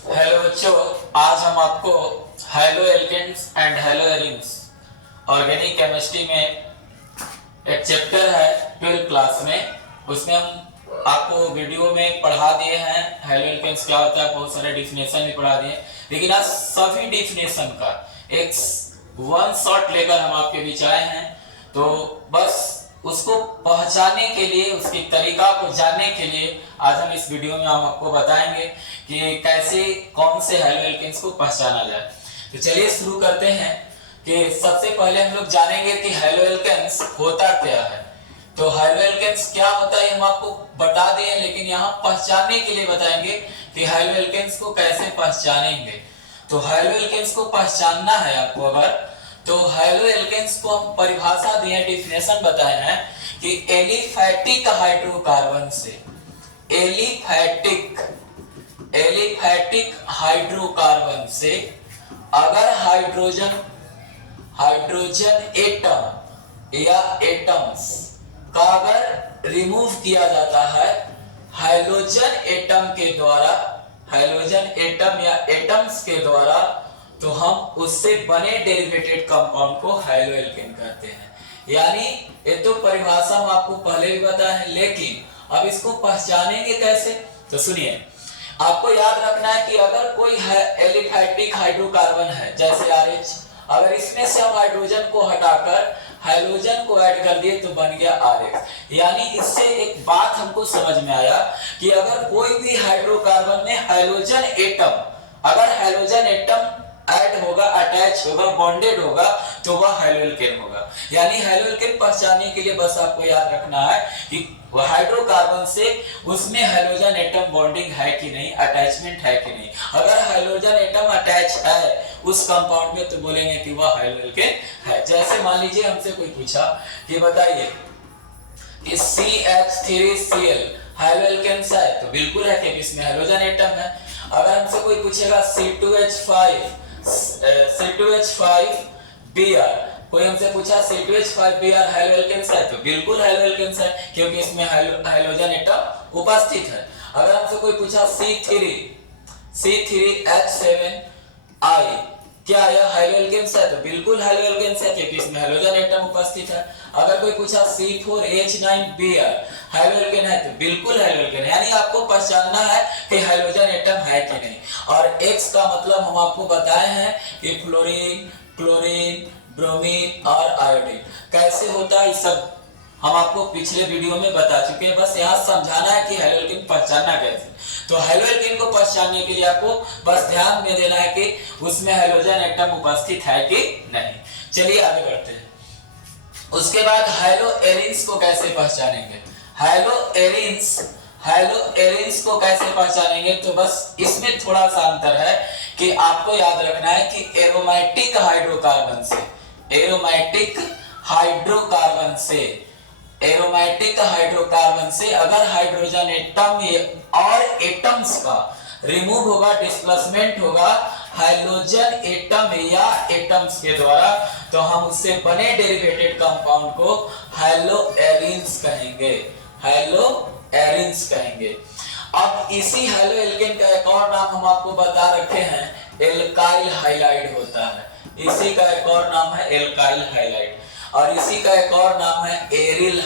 Hello बच्चों, आज हम आपको haloalkanes and haloarenes organic chemistry में एक चैप्टर है 12th क्लास में, उसमें हम आपको वीडियो में पढ़ा दिए हैं हेलो एल्केन्स क्या होता है, बहुत सारे डिफिनेशन भी पढ़ा दिए। लेकिन आज सभी डिफिनेशन का एक वन शॉट लेकर हम आपके बीच आए हैं। तो बस उसको पहचानने के लिए, उसके तरीका को जानने के लिए आज हम इस वीडियो में हम आपको बताएंगे कि कैसे कौन से हेलो एल्केन्स को पहचाना जाए। तो चलिए शुरू करते हैं कि सबसे पहले हम लोग जानेंगे कि हेलो एल्केन्स होता क्या है। तो हेलो एल्केन्स क्या होता है हम आपको बता दिए, लेकिन यहाँ पहचानने के लिए बताएंगे कि हेलो एल्केन्स को कैसे पहचानेंगे। तो हेलो एल्केन्स को पहचानना है आपको अगर, तो हेलो एल्केन्स को हम परिभाषा दिए, डिफिनेशन बताए हैं कि एलिफैटिक हाइड्रोकार्बन से, एलिफैटिक हाइड्रोकार्बन से अगर हाइड्रोजन एटम या एटम्स का अगर रिमूव किया जाता है हाइड्रोजन एटम के द्वारा, हाइड्रोजन एटम या एटम्स के द्वारा, तो हम उससे बने डेरिवेटेड कंपाउंड को हेलो एल्केन कहते हैं। यानी ये तो परिभाषा हम आपको पहले भी बताया है, लेकिन अब इसको पहचानेंगे कैसे। तो सुनिए, आपको याद रखना है कि अगर कोई एलिफैटिक हाइड्रोकार्बन है जैसे RH, अगर इसमें से हम हाइड्रोजन को हटाकर हाइड्रोजन को ऐड कर दिए तो बन गया RH। यानी इससे एक बात हमको समझ में आया कि अगर कोई भी हाइड्रोकार्बन में हाइड्रोजन एटम, अगर हाइड्रोजन एटम ऐड होगा, अटैच होगा, बॉन्डेड होगा, तो वह हेलो एल्केन होगा। यानी हेलो एल्केन पहचानने के लिए बस आपको याद रखना है कि हाइड्रोकार्बन से उसमें हाइड्रोजन एटम बॉन्डिंग है कि नहीं, अटैचमेंट है कि नहीं। अगर हाइड्रोजन एटम अटैच है उस कंपाउंड में तो बोलेंगे कि वह हेलो एल्केन है। जैसे मान लीजिए हमसे कोई पूछा कि बताइए कि CH3Cl हेलो एल्केन है, तो बिल्कुल है क्योंकि इसमें हाइड्रोजन एटम है। अगर हमसे कोई पूछेगा C2H5Br, कोई हमसे पूछा C2H5Br हेलो एल्केन है, तो बिल्कुल हेलो एल्केन है क्योंकि इसमें हाइड्रोजन एटम उपस्थित है। अगर हमसे कोई पूछा C3H7I क्या यह हेलो एल्केन है, तो बिल्कुल हेलो एल्केन है क्योंकि इसमें हाइड्रोजन एटम उपस्थित है। अगर कोई पूछा C4H9Br हेलो एल्केन है, तो बिल्कुल हेलो एल्केन है। यानी आपको पहचानना है कि हाइड्रोजन एटम है कि नहीं। और X का मतलब हम आपको बताए हैं कि फ्लोरीन, क्लोरीन, ब्रोमीन और आयोडीन कैसे होता है, सब हम आपको पिछले वीडियो में बता चुके हैं। बस यहाँ समझाना है कि हेलो एल्केन पहचानना कैसे। तो हेलो एल्केन को पहचानने के लिए आपको बस ध्यान में देना है कि उसमें हाइड्रोजन एटम उपस्थित है कि नहीं। चलिए आगे बढ़ते हैं। उसके बाद हेलो एरीन्स को कैसे पहचानेंगे। हेलो एरीन्स को कैसे पहचानेंगे, तो बस इसमें थोड़ा सा अंतर है कि आपको याद रखना है कि एरोमेटिक हाइड्रोकार्बन से अगर हाइड्रोजन एटम और एटम्स का रिमूव होगा, डिस्प्लेसमेंट होगा हाइड्रोजन एटम या एटम्स के द्वारा, तो हम उससे बने डेरिवेटेड कंपाउंड को हेलो एरीन्स कहेंगे। अब इसी हेलो एल्केन का एक और नाम हम आपको बता रखे हैं, एल्काइल हाइलाइड होता है। इसी का एक और नाम है एल्काइल हाइलाइड, और इसी का एक और नाम है एरिल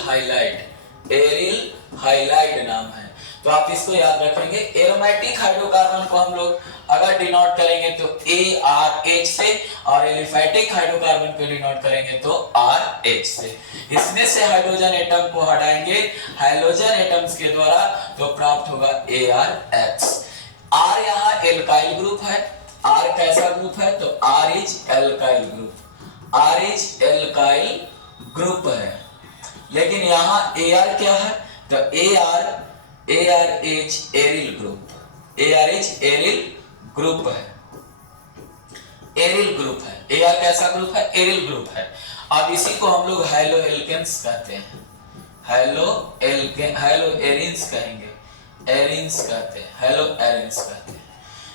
हाइलाइड नाम है। तो आप इसको याद रखेंगे। एरोमेटिक हाइड्रोकार्बन को हम लोग अगर डिनोट करेंगे तो ARH से, और एलिफैटिक हाइड्रोकार्बन को डिनोट करेंगे तो RH से। इसमें से हाइड्रोजन एटम को हटाएंगे हाइड्रोजन एटम्स के द्वारा, तो प्राप्त होगा ARH। R यहाँ एल्काइल ग्रुप है। R कैसा ग्रुप है, तो R इज एल्काइल ग्रुप है। लेकिन यहाँ AR क्या है, तो ARH एरिल ग्रुप है। AR कैसा ग्रुप है, एरिल ग्रुप है। अब इसी को हम लोग हेलो एल्केन्स कहते हैं, हेलो एरीन्स कहेंगे, हेलो एरीन्स कहते हैं।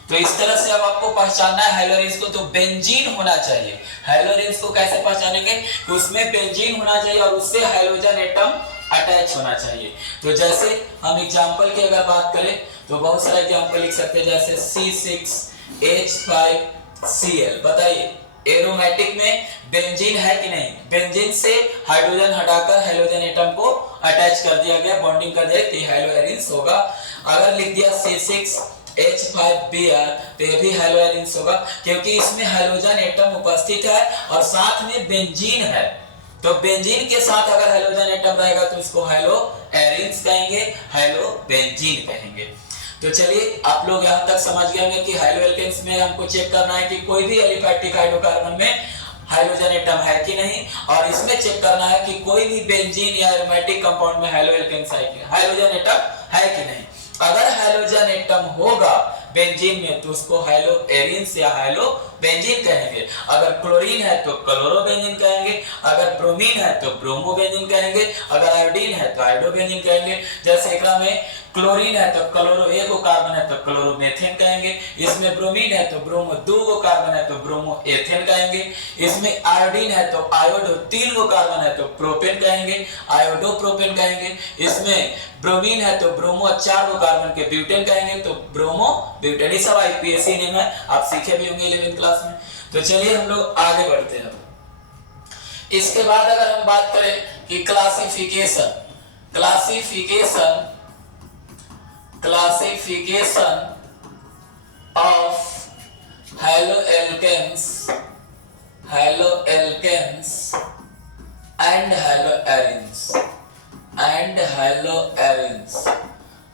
तो इस तरह से अब आपको पहचानना है हेलो एरीन्स को, तो बेंजीन होना चाहिए। हेलो एरीन्स को कैसे पहचानेंगे कि उसमें बेंजीन होना चाहिए और उससे हाइड्रोजन एटम अटैच होना चाहिए। तो जैसे हम एग्जांपल की अगर बात करें तो बहुत सारे एग्जांपल लिख सकते हैं, जैसे C6H5Cl। बताइए एरोमेटिक में बेंजीन है कि नहीं? बेंजीन से हाइड्रोजन हटाकर हैलोजन एटम को अटैच कर दिया गया, बॉन्डिंग कर दिया, तो हैलो एरिन्स होगा। अगर लिख दिया C6H5Br तो ये भी हैलो एरिन्स होगा, क्योंकि इसमें हैलोजन एटम उपस्थित है और साथ में बेंजीन है। तो बेंजीन के साथ अगर हैलोजन एटम रहेगा तो इसको हैलो एरिन्स कहेंगे, हैलो बेंजीन कहेंगे। तो चलिए आप लोग यहाँ तक समझ गए होंगे कि हैलो एल्केन्स में हमको चेक करना है कि कोई भी एलिफैटिक हाइड्रोकार्बन में हाइड्रोजन एटम है कि नहीं, और इसमें चेक करना है कि कोई भी बेंजीन या एरोमेटिक कंपाउंड में हैलो एल्केन्स है कि हाइड्रोजन एटम है कि नहीं। अगर हैलोजन एटम होगा बेंजीन में तो उसको हैलो एरिन्स या हैलो बेंजीन कहेंगे। अगर क्लोरीन है तो क्लोरो बेंजीन कहेंगे, अगर ब्रोमीन है तो ब्रोमो बेंजीन कहेंगे, अगर आयोडीन है तो आयोडो बेंजीन कहेंगे। जैसे एकरा में क्लोरीन है तो क्लोरो एगो कार्बन है तो क्लोरोमेथेन कहेंगे, इसमें ब्रोमीन है तो ब्रोमो दो गो कार्बन है तो ब्रोमो एथेन कहेंगे, इसमें आयोडीन है तो आयोडो तीन गो कार्बन है तो प्रोपेन कहेंगे, आयोडो प्रोपेन कहेंगे, इसमें ब्रोमीन है तो ब्रोमो चार गो कार्बन के ब्यूटेन कहेंगे तो ब्रोमो ब्यूटेन। ये सब आईपीएससी नेम है, आप सीखे भी होंगे 11वीं क्लास में। तो चलिए हम लोग आगे बढ़ते हैं। इसके बाद अगर हम बात करें कि क्लासिफिकेशन ऑफ हैलोएल्केन्स एंड हैलोएरिन्स,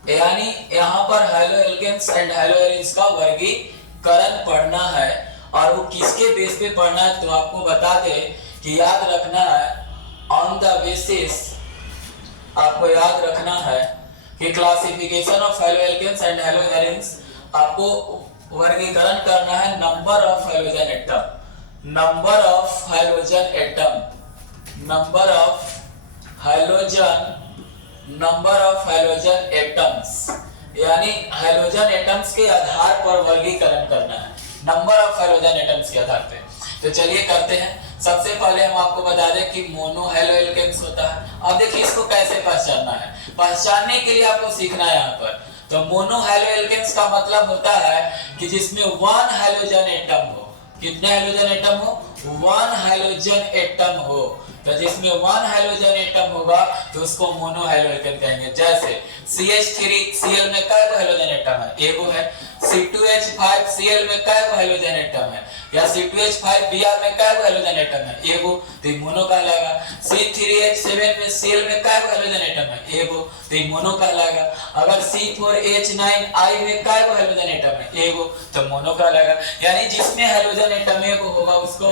यानी यहाँ पर हैलोएल्केन्स एंड हैलोएरिन्स का वर्गीकरण पढ़ना है। और वो किसके बेस पे पढ़ना है तो आपको बता दे कि याद रखना है ऑन द बेसिस, आपको याद रखना है कि क्लासिफिकेशन ऑफ हैलोएल्केन्स एंड हैलोएरिन्स आपको वर्गीकरण करना है नंबर ऑफ हैलोजन एटम्स, यानी हैलोजन एटम्स के आधार पर वर्गीकरण करना है, नंबर ऑफ हैलोजन एटम्स के आधार पे। तो चलिए करते हैं। सबसे पहले हम आपको बता दें कि मोनो हैलोएल्केन्स होता है। अब देखिए इसको कैसे पहचानना है, पहचानने के लिए आपको सीखना है यहाँ पर। तो मोनो हैलोएल्केन्स का मतलब होता है कि जिसमें वन हैलोजन एटम हो। कितने हैलोजन एटम हो? वन हैलोजन एटम हो। तो जिसमें वन हैलोजन एटम होगा तो उसको मोनो हैलोएल्केन कहेंगे। जैसे CH3Cl में कै गो हैलोजन एटम है? एगो है। C2H5Cl में कै गो हैलोजन एटम है? या C2H5Br में कै गो हैलोजन एटम है? एगो, तो ये मोनो कहलाएगा। C3H7 में Cl में कै गो हैलोजन एटम है? एगो, तो ये मोनो कहलाएगा। अगर C4H9I में कै गो हैलोजन एटम है? एगो, तो मोनो कहलाएगा। यानी जिसमें हैलोजन एटम एगो होगा उसको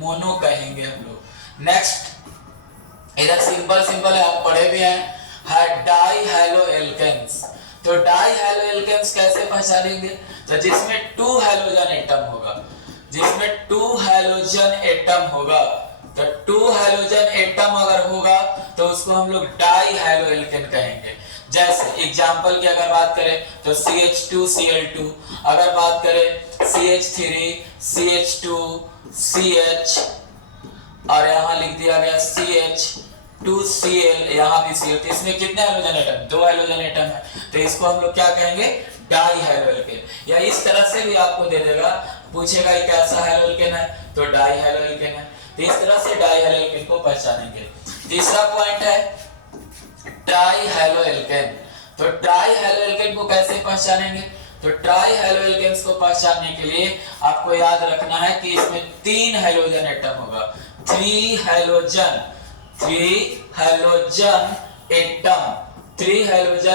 मोनो कहेंगे हम लोग। नेक्स्ट इधर सिंपल है, आप पढ़े भी हैं, डाई हैलोएल्केन्स। तो डाई हैलोएल्केन्स कैसे पहचानेंगे? तो जिसमें टू हैलोजन एटम होगा, तो टू हैलोजन एटम अगर होगा तो उसको हम लोग डाई हैलोएल्केन कहेंगे। जैसे एग्जांपल की अगर बात करें तो CH2Cl2, अगर बात करें CH3CH2CH, और यहाँ लिख दिया गया CH2Cl, यहाँ भी Cl। तो इसमें कितने हैलोजन एटम? दो हैलोजन एटम है, तो इसको हम लोग क्या कहेंगे? Dihaloalkane. या इस तरह से भी आपको दे देगा, पूछेगा ये कैसा हैलोएल्केन है तो डाई हैलोएल्केन है। तो इस तरह से डाई हैलोएल्केन को पहचानेंगे। तीसरा पॉइंट है डाई हैलोएल्केन। तो डाई हैलोएल्केन को कैसे पहचानेंगे? तो ट्राई हैलोएल्केन्स को पहचानने के लिए आपको याद रखना है कि इसमें तीन हैलोजन एटम होगा। थ्री हैलोजन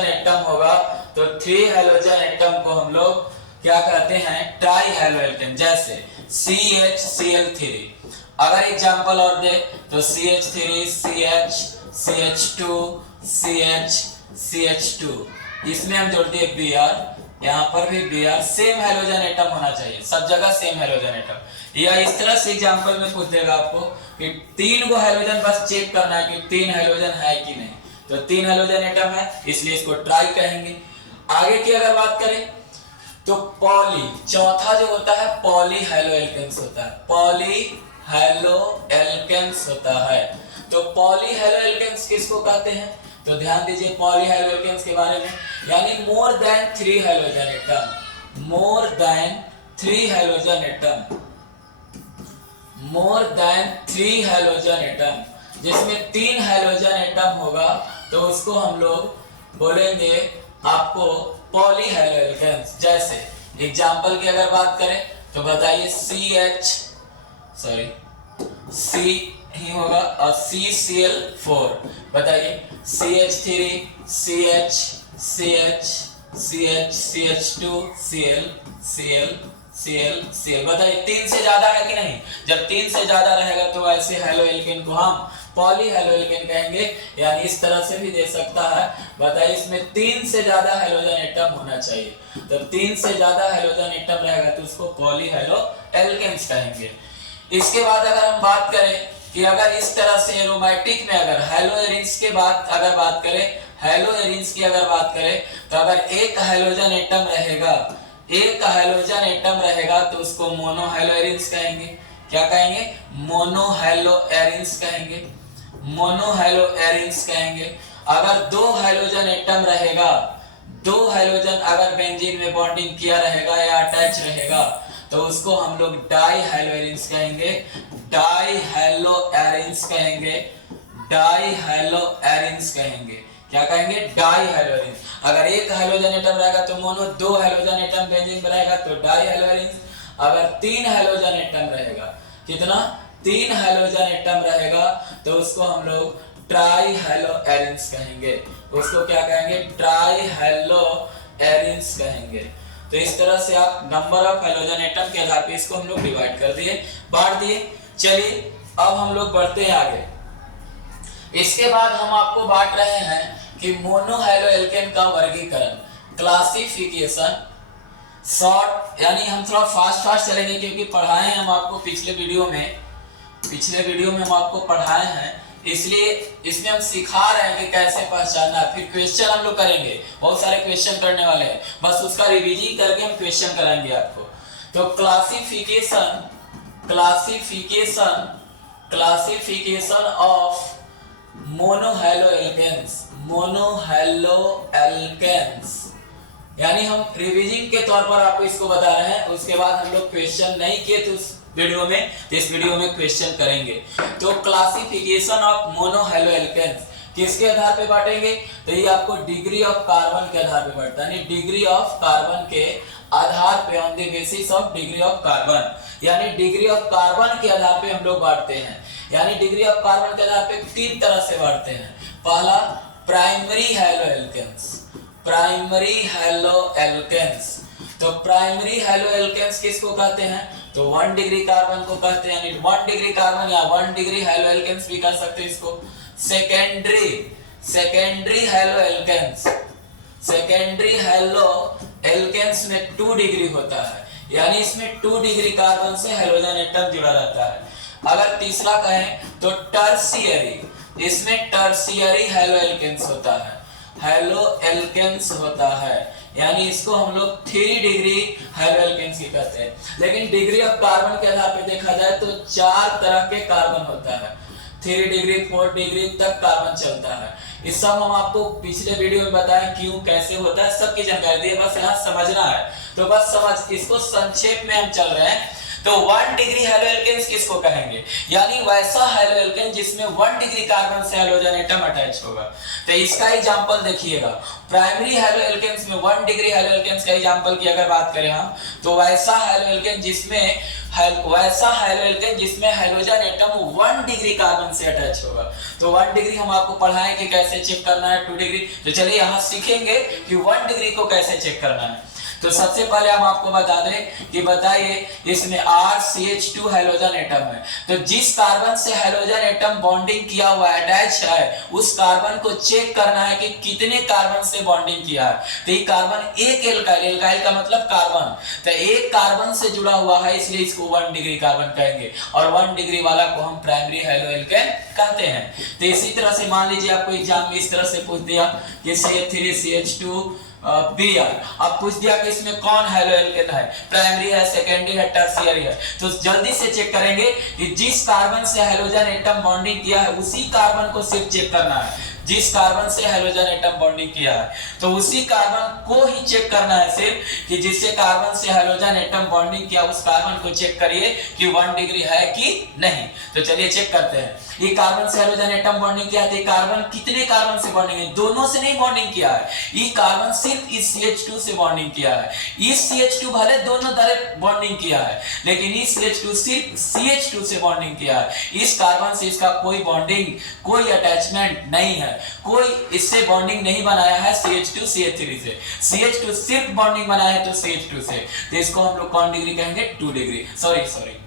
एटम होगा। तो थ्री हैलोजन एटम को हम लोग क्या कहते हैं? Try haloalkane. जैसे CHCl3, अगर एग्जांपल और दे तो CH3CH CH2 CH CH2, इसमें हम जोड़ दिए Br, यहाँ पर भी Br, सेम हैलोजन एटम होना चाहिए, सब जगह सेम हैलोजन एटम। या इस तरह से एग्जांपल में पूछ देगा आपको कि तीन गो हैलोजन, बस चेक करना है कि तीन हैलोजन है कि नहीं। तो तीन हैलोजन एटम है इसलिए इसको ट्राई कहेंगे। आगे की अगर बात करें तो पॉली, चौथा जो होता है पॉली हैलोएल्केन्स होता है। तो पॉली हैलोएल्केन्स किसको कहते हैं? तो ध्यान दीजिए पॉलीहाइड्रोकेन्स के बारे में, यानी more than 3 hydrogen atom, more than 3 hydrogen atom, more than 3 hydrogen atom, जिसमें 3 हाइड्रोजन एटम होगा तो उसको हम लोग बोलेंगे आपको पॉलीहाइड्रोकेन्स। जैसे एग्जाम्पल की अगर बात करें तो बताइए C ही होगा और CCl4, बताइए CH3 CH CH CH CH2 Cl Cl Cl Cl, बताइए 3 से ज्यादा है कि नहीं? जब 3 से ज्यादा रहेगा तो ऐसे हैलोएल्केन को हम पॉलीहाइड्रोकेन कहेंगे, यानी इस तरह से भी दे सकता है। बताइए इसमें 3 से ज्यादा हाइड्रोजन एटम होना चाहिए, तो 3 से ज्यादा हाइड्रोजन एटम रहेगा तो उसको पॉलीहाइड्रोएल्केन्स कहेंगे। इसके बाद अगर हम बात करें कि अगर इस तरह से एरोमेटिक में अगर हैलोएरिन्स के बाद अगर बात करें, हैलोएरिन्स की अगर बात करें तो अगर एक हाइड्रोजन एटम रहेगा, एक हाइड्रोजन एटम रहेगा तो उसको मोनोहाइड्रोएरिन्स कहेंगे। क्या कहेंगे? मोनोहाइड्रोएरिन्स कहेंगे, मोनोहाइड्रोएरिन्स कहेंगे। अगर 2 हाइड्रोजन एटम रहेगा, 2 हाइड्रोजन अगर बेंजीन में बॉन्डिंग किया रहेगा या अटैच रहेगा तो उसको हम लोग डाईहाइड्रोएरिन्स कहेंगे, डाईहाइड्रोएरिन्स कहेंगे, डाईहाइड्रोएरिन्स कहेंगे। क्या कहेंगे? डाईहाइड्रोएरिन्स। अगर एक हाइड्रोजन एटम रहेगा तो मोनो, 2 हाइड्रोजन एटम बेंजीन में रहेगा तो डाईहाइड्रोएरिन्स। अगर 3 हाइड्रोजन एटम रहेगा, कितना? 3 हाइड्रोजन एटम रहेगा तो उसको हम लोग ट्राईहाइड्रोएरिन्स कहेंगे, उसको क्या कहेंगे? ट्राईहाइड्रोएरिन्स कहेंगे। तो इस तरह से आप नंबर ऑफ हाइड्रोजन एटम के आधार पे इसको हम लोग डिवाइड कर दिए, बांट दिए। चलिए अब हम लोग बढ़ते हैं आगे। इसके बाद हम आपको बांट रहे हैं कि मोनोहाइड्रोएल्केन का वर्गीकरण, क्लासिफिकेशन, शॉर्ट, यानी हम थोड़ा फास्ट चलेंगे क्योंकि पढ़ाए हम आपको पिछले वीडियो में हम आपको पढ़ाए हैं, इसलिए इसमें हम सिखा रहे हैं कि कैसे पहचानना। फिर क्वेश्चन हम लोग करेंगे, बहुत सारे क्वेश्चन करने वाले हैं, बस उसका रिवीजन करके हम क्वेश्चन कराएंगे आपको। तो क्लासिफिकेशन ऑफ मोनोहाइड्रोएल्केन्स, यानी हम रिवीजन के तौर पर आपको इसको बता रहे हैं। उसके बाद हम लोग क्वेश्चन नहीं किए तो उस वीडियो में, तो इस वीडियो में क्वेश्चन करेंगे। तो क्लासिफिकेशन ऑफ मोनोहाइड्रोएल्केन्स किसके आधार पे बांटेंगे? तो ये आपको डिग्री ऑफ कार्बन के आधार पे बांटता है, यानी डिग्री ऑफ कार्बन के आधार पे, on the basis of degree of carbon, यानी डिग्री ऑफ कार्बन के आधार पे हम लोग बांटते हैं। यानी डिग्री ऑफ कार्बन के आधार पे 3 तरह से बांटते हैं। पहला प्राइमरी हाइड्रोएल्केन्स, प्राइमरी हाइड्रोएल्केन्स। तो प्राइमरी हाइड्रोएल्केन्स किसको कहते हैं? तो 1 डिग्री कार्बन को कहते हैं, यानी 1 डिग्री कार्बन या 1 डिग्री हाइड्रोएल्केन्स भी कह सकते हैं इसको। सेकेंडरी हाइड्रोएल्केन्स, सेकेंडरी हाइड्रोएल्केन्स में 2 डिग्री होता है, यानी इसमें 2 डिग्री कार्बन से हाइड्रोजन एटम जुड़ा रहता है। अगर तीसरा कहें तो टर्शियरी, इसमें टर्शियरी हाइड्रोएल्केन्स होता है, हाइड्रोएल्केन्स होता है, यानी इसको हम लोग 3 डिग्री हाइड्रोएल्केन्स की कहते हैं। लेकिन डिग्री ऑफ कार्बन के आधार पे देखा जाए तो 4 तरह के कार्बन होता है, 3 डिग्री 4 डिग्री तक कार्बन चलता है। इस सब हम आपको पिछले वीडियो में बताएं क्यों कैसे होता है, सबकी जानकारी दी, बस यहाँ समझना है। तो बस समझ, इसको संक्षेप में हम चल रहे हैं। तो 1 डिग्री हाइड्रोएल्केन्स किसको कहेंगे? यानी वैसा हाइड्रोएल्केन जिसमें 1 डिग्री कार्बन से हाइड्रोजन एटम अटैच होगा। तो इसका एग्जांपल देखिएगा, प्राइमरी हाइड्रोएल्केन्स में 1 डिग्री हाइड्रोएल्केन्स का एग्जांपल की अगर बात करें हम, तो वैसा हाइड्रोएल्केन जिसमें हाइड्रोजन एटम 1 डिग्री कार्बन से अटैच होगा। तो 1 डिग्री हम आपको पढ़ाएं कि कैसे चेक करना है, 2 डिग्री। तो चलिए यहाँ सीखेंगे कि 1 डिग्री को कैसे चेक करना है। तो सबसे पहले हम आपको बता दें कि बताइए इसमें RCH2 हाइड्रोजन एटम है, तो जिस कार्बन से हाइड्रोजन एटम बॉन्डिंग किया हुआ अटैच है, उस कार्बन को चेक करना है कि कितने कार्बन से बॉन्डिंग किया है। तो ये कार्बन एक एल्काइल, एल्काइल का मतलब कार्बन, तो एक कार्बन से जुड़ा हुआ है, इसलिए इसको 1 डिग्री कार्बन कहेंगे, और 1 डिग्री वाला को हम प्राइमरी हाइड्रोएल्केन कहते हैं। तो इसी तरह से मान लीजिए आपको एग्जाम में इस तरह से पूछ दिया कि CH3CH2 Br, अब पूछ दिया कि इसमें कौन हाइड्रोएल्केन है, प्राइमरी है, सेकेंडरी है, टर्शियरी है। तो जल्दी से चेक करेंगे कि जिस कार्बन से हाइड्रोजन एटम बॉन्डिंग किया है उसी कार्बन को सिर्फ चेक करना है। जिस कार्बन से हाइड्रोजन एटम बॉन्डिंग किया है, तो उसी कार्बन को ही चेक करना है सिर्फ कि जिससे कार्बन से हाइड्रोजन एटम बॉन्डिंग किया उस कार्बन को चेक करिए कि 1 डिग्री है कि नहीं। तो चलिए चेक करते हैं। ये कार्बन से हाइड्रोजन एटम बॉन्डिंग किया है, कार्बन कितने कार्बन से बॉन्डिंग है? दोनों से नहीं बॉन्डिंग किया है, ये कार्बन सिर्फ इस CH2 से बॉन्डिंग किया है। इस CH2 भले दोनों तरफ बॉन्डिंग किया है, लेकिन इस CH2 सिर्फ CH2 से बॉन्डिंग किया है। इस कार्बन से इसका कोई बॉन्डिंग, कोई अटैचमेंट नहीं है, कोई इससे बॉन्डिंग नहीं बनाया है CH2 CH3 से। CH2 सिर्फ बॉन्डिंग बनाया है तो CH2 से, तो इसको हम लोग कौन डिग्री कहेंगे? 2 डिग्री। सॉरी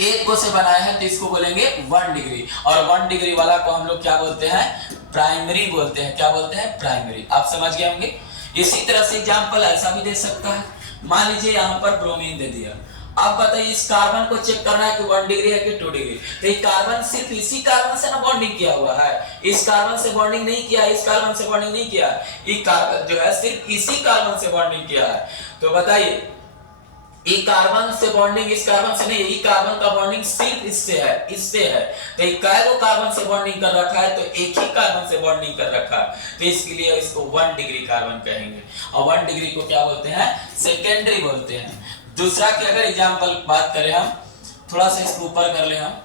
एक को से बनाया है तो इसको बोलेंगे 1 डिग्री, और 1 डिग्री वाला को हम लोग क्या बोलते हैं? प्राइमरी बोलते हैं। क्या बोलते हैं? प्राइमरी। आप समझ गए होंगे। इसी तरह से एग्जांपल ऐसा भी दे सकता है, मान लीजिए यहाँ पर ब्रोमीन दे दिया। अब बताइए इस कार्बन को चेक करना है कि 1 डिग्री है कि 2 डिग्री। तो ये कार्बन सिर्फ इसी कार्बन से ना बॉन्डिंग किया हुआ है, इस कार्बन से बॉन्डिंग नहीं किया, इस कार्बन से बॉन्डिंग नहीं किया, ये कार्बन जो है सिर्फ इसी कार्बन से बॉन्डिंग किया है। तो बताइए ये कार्बन से बॉन्डिंग इस कार्बन से नहीं, ये कार्बन का बॉन्डिंग सिर्फ इससे है, इससे है। तो ये कायरो कार्बन से बॉन्डिंग कर रखा है, तो एक ही कार्बन से बॉन्डिंग कर रखा है, तो इसके लिए इसको 1 डिग्री कार्बन कहेंगे। और 1 डिग्री को क्या बोलते हैं? सेकेंडरी बोलते हैं। दूसरा की अगर एग्जांपल बात करें हम, थोड़ा सा इसको ऊपर कर ले हम,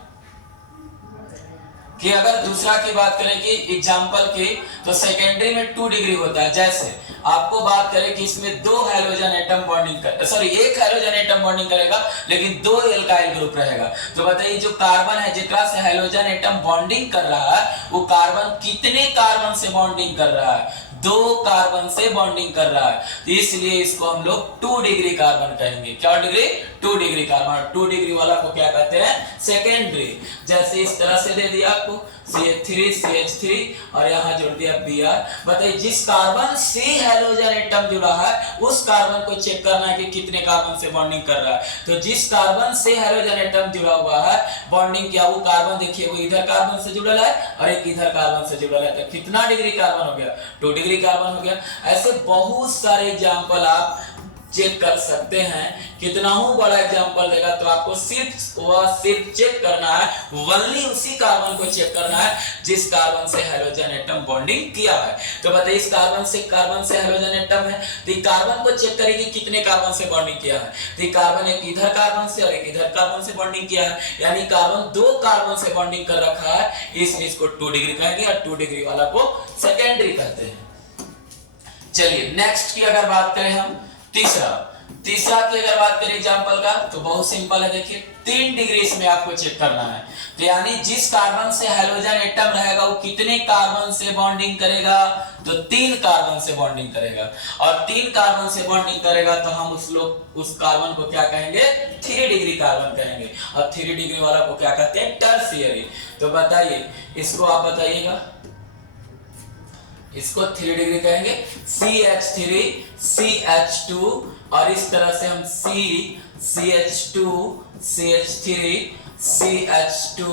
कि अगर दूसरा की बात करें कि एग्जांपल की, तो सेकेंडरी में 2 डिग्री होता है। जैसे आपको बात करें कि इसमें 2 हाइड्रोजन एटम बॉन्डिंग कर, सॉरी 1 हाइड्रोजन एटम बॉन्डिंग करेगा लेकिन 2 एल्काइल ग्रुप रहेगा। तो बताइए जो कार्बन है जितना से हाइड्रोजन एटम बॉन्डिंग कर रहा है, वो कार्बन कितने कार्बन से बॉन्डिंग कर रहा है? 2 कार्बन से बॉन्डिंग कर रहा है, तो इसलिए इसको हम लोग 2 डिग्री कार्बन कहेंगे। क्या डिग्री? 2 degree carbon. 2 डिग्री वाला को क्या कहते हैं? सेकेंडरी। जैसे इस तरह से दे दिया आपको CH3 CH3 और यहाँ जोड़ दिया Br। बताइए जिस कार्बन से हाइड्रोजन एटम जुड़ा है उस कार्बन को चेक करना है कि कितने कार्बन से बॉन्डिंग कर रहा है। तो जिस कार्बन से हाइड्रोजन एटम जुड़ा हुआ है, बॉन्डिंग किया, वो कार्बन देखिए वो इधर कार्बन से जुड़ा है और एक इधर कार्बन से जुड़ा है, तो कितना डिग्री कार्बन हो गया? 2 डिग्री कार्बन हो गया। ऐसे बहुत सारे एग्जाम्पल आप चेक कर सकते हैं। कितना ही बड़ा एग्जांपल देगा तो आपको सिर्फ चेक करना है, वनली उसी कार्बन को चेक करना है जिस कार्बन से हाइड्रोजन एटम बॉन्डिंग किया है। तो बताइए इस कार्बन से हाइड्रोजन एटम है, तो ये कार्बन को चेक करेगी कितने कार्बन से बॉन्डिंग किया है। तो ये कार्बन एक इधर कार्बन से और एक इधर कार्बन से बॉन्डिंग किया है, यानी कार्बन 2 कार्बन से बॉन्डिंग कर रखा है, इसलिए इसको 2 डिग्री कहेंगे और 2 डिग्री वाला को सेकेंडरी कहते हैं। चलिए नेक्स्ट की अगर बात करें हम, तीसरा की अगर बात करें एग्जांपल का, तो बहुत सिंपल है। देखिए 3 डिग्री इसमें आपको चेक करना है, तो यानी जिस कार्बन से हाइड्रोजन एटम रहेगा वो कितने कार्बन से बॉन्डिंग करेगा? तो 3 कार्बन से बॉन्डिंग करेगा, और 3 कार्बन से बॉन्डिंग करेगा तो हम उस कार्बन को क्या कहेंगे? 3 डिग्री कार्बन कहेंगे। और 3 डिग्री वाला को क्या कहते हैं? टर्शियरी। तो बताइए इसको आप बताइएगा, इसको 3 डिग्री कहेंगे। CH3 CH2 और इस तरह से हम CH2 CH3 CH2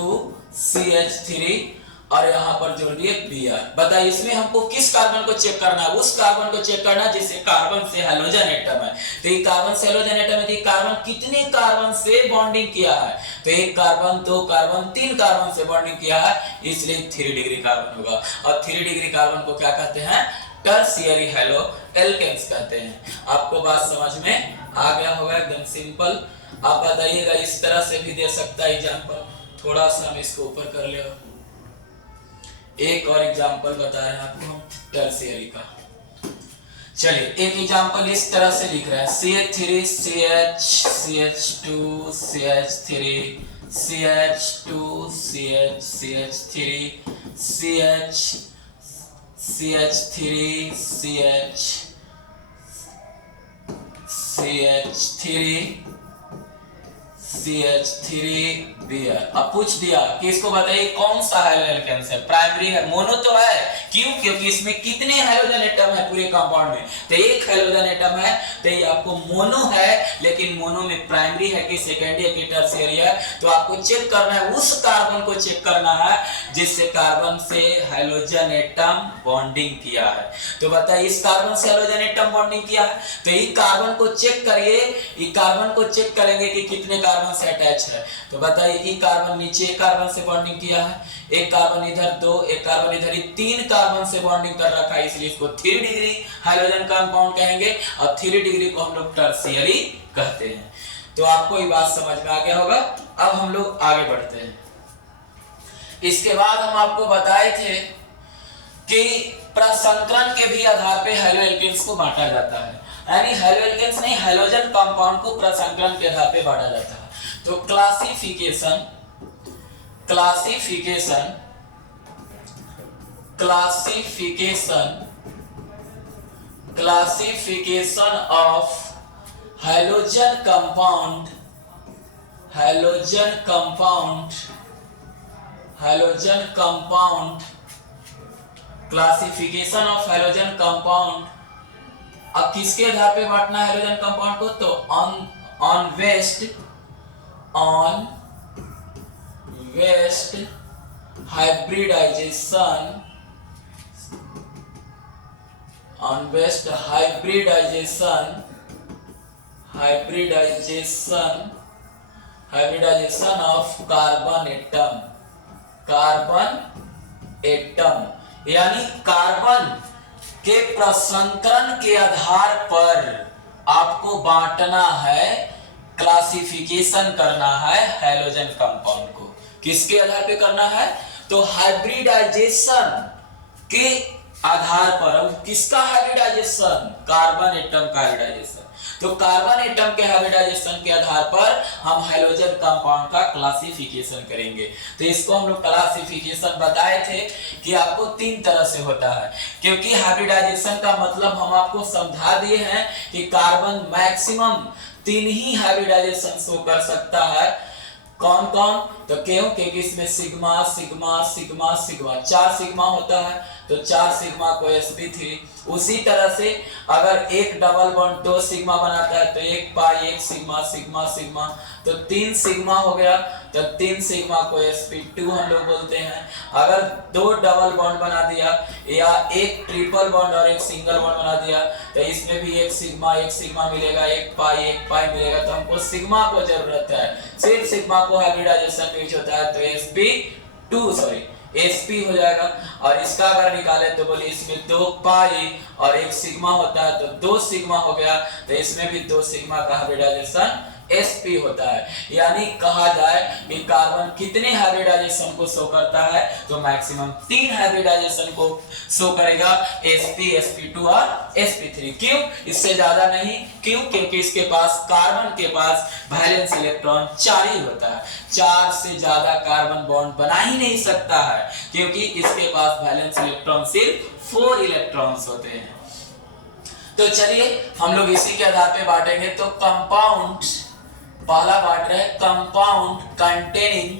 CH3 और यहाँ पर जोड़ दिए Br। बताइए इसमें हमको किस कार्बन को चेक करना है? उस कार्बन को चेक करना है जिससे कार्बन से हाइड्रोजन एटम है। तो ये कार्बन से हाइड्रोजन एटम है, तो कार्बन कितने कार्बन से बॉन्डिंग किया है? तो 1 कार्बन 2 कार्बन 3 कार्बन से बॉन्डिंग किया है, इसलिए 3 डिग्री कार्बन होगा। और 3 डिग्री कार्बन को क्या कहते हैं? टर्शियरी हैलो एल्केन्स कहते हैं। आपको बात समझ में आ गया होगा, एकदम सिंपल। आप बताइएगा इस तरह से भी दे सकता है एग्जांपल। थोड़ा सा हम इसको ऊपर कर ले, एक और एग्जांपल बता रहे हैं आपको हम टर्शियरी का। चलिए एक एग्जांपल इस तरह से लिख रहे हैं CH3 CH CH2 CH3 CH2 CH CH3 CH CH3 CH CH3 CH3 Br। अब पूछ दिया कि इसको बताइए कौन सा हाइड्रोजन एल्केन्स है? प्राइमरी है, मोनो तो है। क्यों? क्योंकि इसमें कितने हाइड्रोजन एटम है पूरे कंपाउंड में? तो 1 हाइड्रोजन एटम है, तो ये आपको मोनो है, लेकिन मोनो में प्राइमरी है कि सेकेंडरी है कि टर्शियरी है। तो आपको चेक करना है, उस कार्बन को चेक करना है जिससे कार्बन से हाइड्रोजन एटम बॉन्डिंग किया है। तो बताइए इस कार्बन से हाइड्रोजन एटम बॉन्डिंग किया है, तो ये कार्बन को चेक करिए, ये कार्बन को चेक करेंगे कि कितने कार्बन कार्बन से अटैच है। तो बताइए ई कार्बन नीचे एक कार्बन से बॉन्डिंग किया है, एक कार्बन इधर, दो, एक कार्बन इधर, 3 कार्बन से बॉन्डिंग कर रखा है, इसलिए इसको 3 डिग्री हाइड्रोजन कंपाउंड कहेंगे और 3 डिग्री को हम लोग टर्शियरी कहते हैं। तो आपको ये बात समझ में आ गया होगा। अब हम लोग आगे बढ़ते हैं। इसके बाद हम आपको बताए थे कि प्रसंकरण के भी आधार पे हैलोएल्केन्स को बांटा जाता है, यानी हैलोएल्केन्स नहीं, हैलोजन कंपाउंड को प्रसंकरण के आधार पे बांटा जाता है। तो classification of halogen compound classification of halogen compound. अब किसके आधार पे बांटना है हैलोजन कंपाउंड को? तो ऑन वेस्ट हाइब्रिडाइजेशन ऑफ कार्बन एटम, यानी कार्बन के प्रसंकरण के आधार पर आपको बांटना है, क्लासिफिकेशन करना है हैलोजन कंपाउंड को। किसके आधार पे करना है? तो हाइब्रिडाइजेशन के आधार पर। किसका हाइब्रिडाइजेशन? कार्बन एटम का हाइब्रिडाइजेशन। तो कार्बन एटम के हाइब्रिडाइजेशन के आधार पर हम हैलोजन कंपाउंड का क्लासिफिकेशन करेंगे। तो इसको हम लोग क्लासिफिकेशन बताए थे कि आपको 3 तरह से होता है, क्योंकि हाइब्रिडाइजेशन का मतलब हम आपको समझा दिए हैं कि कार्बन मैक्सिमम 3 ही हाइब्रिडाइजेशन शो कर सकता है। कौन कौन? तो क्योंकि इसमें sigma sigma sigma sigma 4 sigma होता है, तो 4 सिग्मा को sp3। उसी तरह से अगर एक डबल बॉन्ड 2 सिग्मा बनाता है तो 1 पाई 1 सिग्मा सिग्मा सिग्मा, तो 3 सिग्मा हो गया, तो 3 सिग्मा को sp2 हम लोग बोलते हैं। अगर 2 डबल बॉन्ड बना दिया या एक ट्रिपल बॉन्ड और एक सिंगल बॉन्ड बना दिया तो इसमें भी 1 सिग्मा मिलेगा, 1 पाई मिलेगा। तो हमको सिग्मा को जरूरत है, सिर्फ सिग्मा को हाइब्रिडाइजेशन यूज होता है, तो sp हो जाएगा। और इसका अगर निकाले तो बोलिए इसमें 2 पाई और 1 सिग्मा होता है, तो 2 सिग्मा हो गया, तो इसमें भी 2 सिग्मा का हाइब्रिडाइजेशन sp होता है। यानी कहा जाए कि कार्बन कितने हाइब्रिडाइजेशन को शो करता है? तो मैक्सिमम 3 हाइब्रिडाइजेशन को शो करेगा, sp, sp2 और sp3। क्यों? इससे ज्यादा नहीं। क्यों? क्योंकि इसके पास कार्बन के पास वैलेंस इलेक्ट्रॉन 4 ही होता है, 4 से ज्यादा कार्बन बॉन्ड बना ही नहीं सकता है, क्योंकि इसके पास वैलेंस इलेक्ट्रॉन सिर्फ 4 इलेक्ट्रॉन्स होते हैं। तो चलिए हम लोग इसी के आधार पे बांटेंगे। तो कंपाउंड पहला बांट रहे हैं, कंपाउंड कंटेनिंग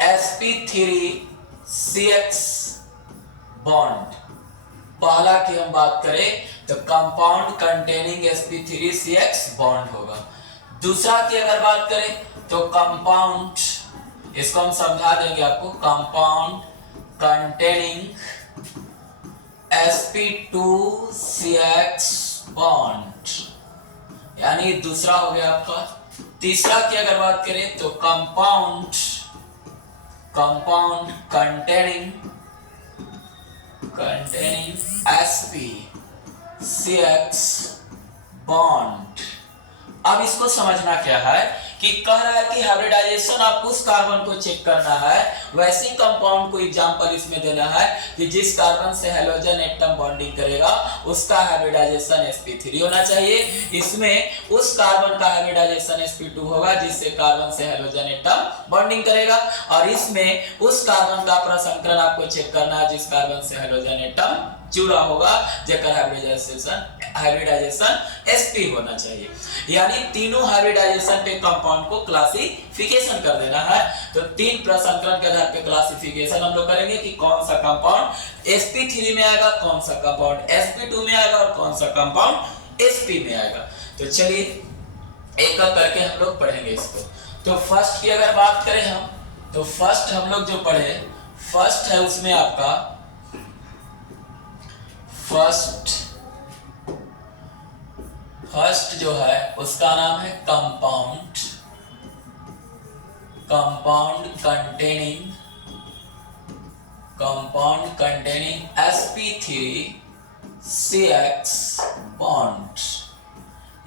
sp3CH बॉन्ड। पहला की हम बात करें तो कंपाउंड कंटेनिंग sp3CH बॉन्ड होगा। दूसरा की अगर बात करें तो कंपाउंड, इसको हम समझा देंगे आपको, कंपाउंड कंटेनिंग sp2CH बॉन्ड, यानी दूसरा हो गया आपका। तीसरा की अगर बात करें तो कंपाउंड कंटेनिंग sp(CH) बॉन्ड। अब इसको समझना क्या है कि कह रहा है कि हाइब्रिडाइजेशन आप उस कार्बन को चेक करना है, वैसे कंपाउंड को एग्जांपल इसमें देना है कि जिस कार्बन से हैलोजन एटम बॉन्डिंग करेगा उसका हाइब्रिडाइजेशन sp3 होना चाहिए। इसमें उस कार्बन का हाइब्रिडाइजेशन sp2 होगा जिससे कार्बन से हैलोजन एटम बॉन्डिंग करेगा, और इसमें उस कार्बन का प्रसंकरण आपको चेक करना है जिस कार्बन से हैलोजन एटम जुड़ा होगा, जेकर हाइब्रिडाइजेशन sp होना चाहिए। यानी तीनों हाइब्रिडाइजेशन पे कंपाउंड को क्लासिफिकेशन कर देना है। तो 3 प्रसंकरण के आधार पे क्लासिफिकेशन हम लोग करेंगे कि कौन सा कंपाउंड sp3 में आएगा, कौन सा कंपाउंड sp2 में आएगा और कौन सा कंपाउंड sp में आएगा। तो चलिए एक एक करके हम लोग पढ़ेंगे इसको। तो फर्स्ट की अगर बात करें हम तो फर्स्ट हम लोग जो पढ़े, फर्स्ट है उसमें आपका फर्स्ट जो है उसका नाम है कंपाउंड containing sp3CX बॉन्ड।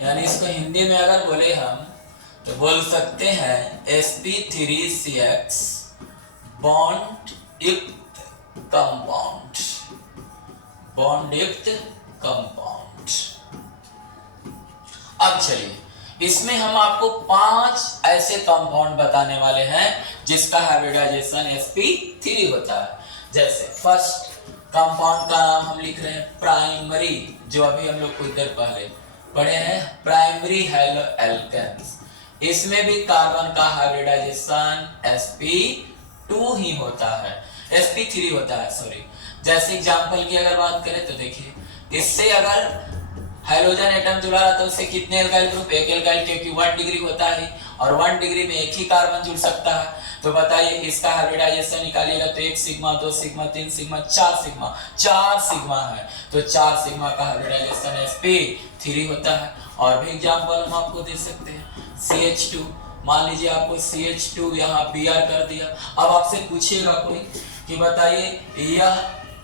यानी इसको हिंदी में अगर बोले हम तो बोल सकते हैं sp3CX बॉन्ड युक्त कंपाउंड। अब चलिए इसमें हम आपको 5 ऐसे कंपाउंड बताने वाले हैं जिसका हाइब्रिडाइजेशन sp3 होता है। जैसे फर्स्ट कंपाउंड का नाम हम लिख रहे हैं प्राइमरी, जो अभी हम लोग कुछ देर पहले पढ़े हैं, प्राइमरी हैलो एल्केन्स। इसमें भी कार्बन का हाइब्रिडाइजेशन sp2 ही होता है, sp3 होता है सॉरी। जैसे एग्जांपल की अगर बात करें तो देखिए, इससे अगर हाइड्रोजन एटम जुड़ा रहा तो उससे कितने एल्काइल ग्रुप, एक एल्काइल, क्योंकि 1 डिग्री होता है और 1 डिग्री में एक ही कार्बन जुड़ सकता है। तो बताइए इसका हाइब्रिडाइजेशन निकालिएगा तो 1 सिग्मा, 2 सिग्मा, 3 सिग्मा, 4 सिग्मा है। तो 4 सिग्मा का हाइब्रिडाइजेशन sp3 होता है। और भी एग्जांपल हम आपको दे सकते हैं, CH2, मान लीजिए आपको CH2 यहाँ Br कर दिया। अब आपसे पूछेगा कोई कि बताइए यह,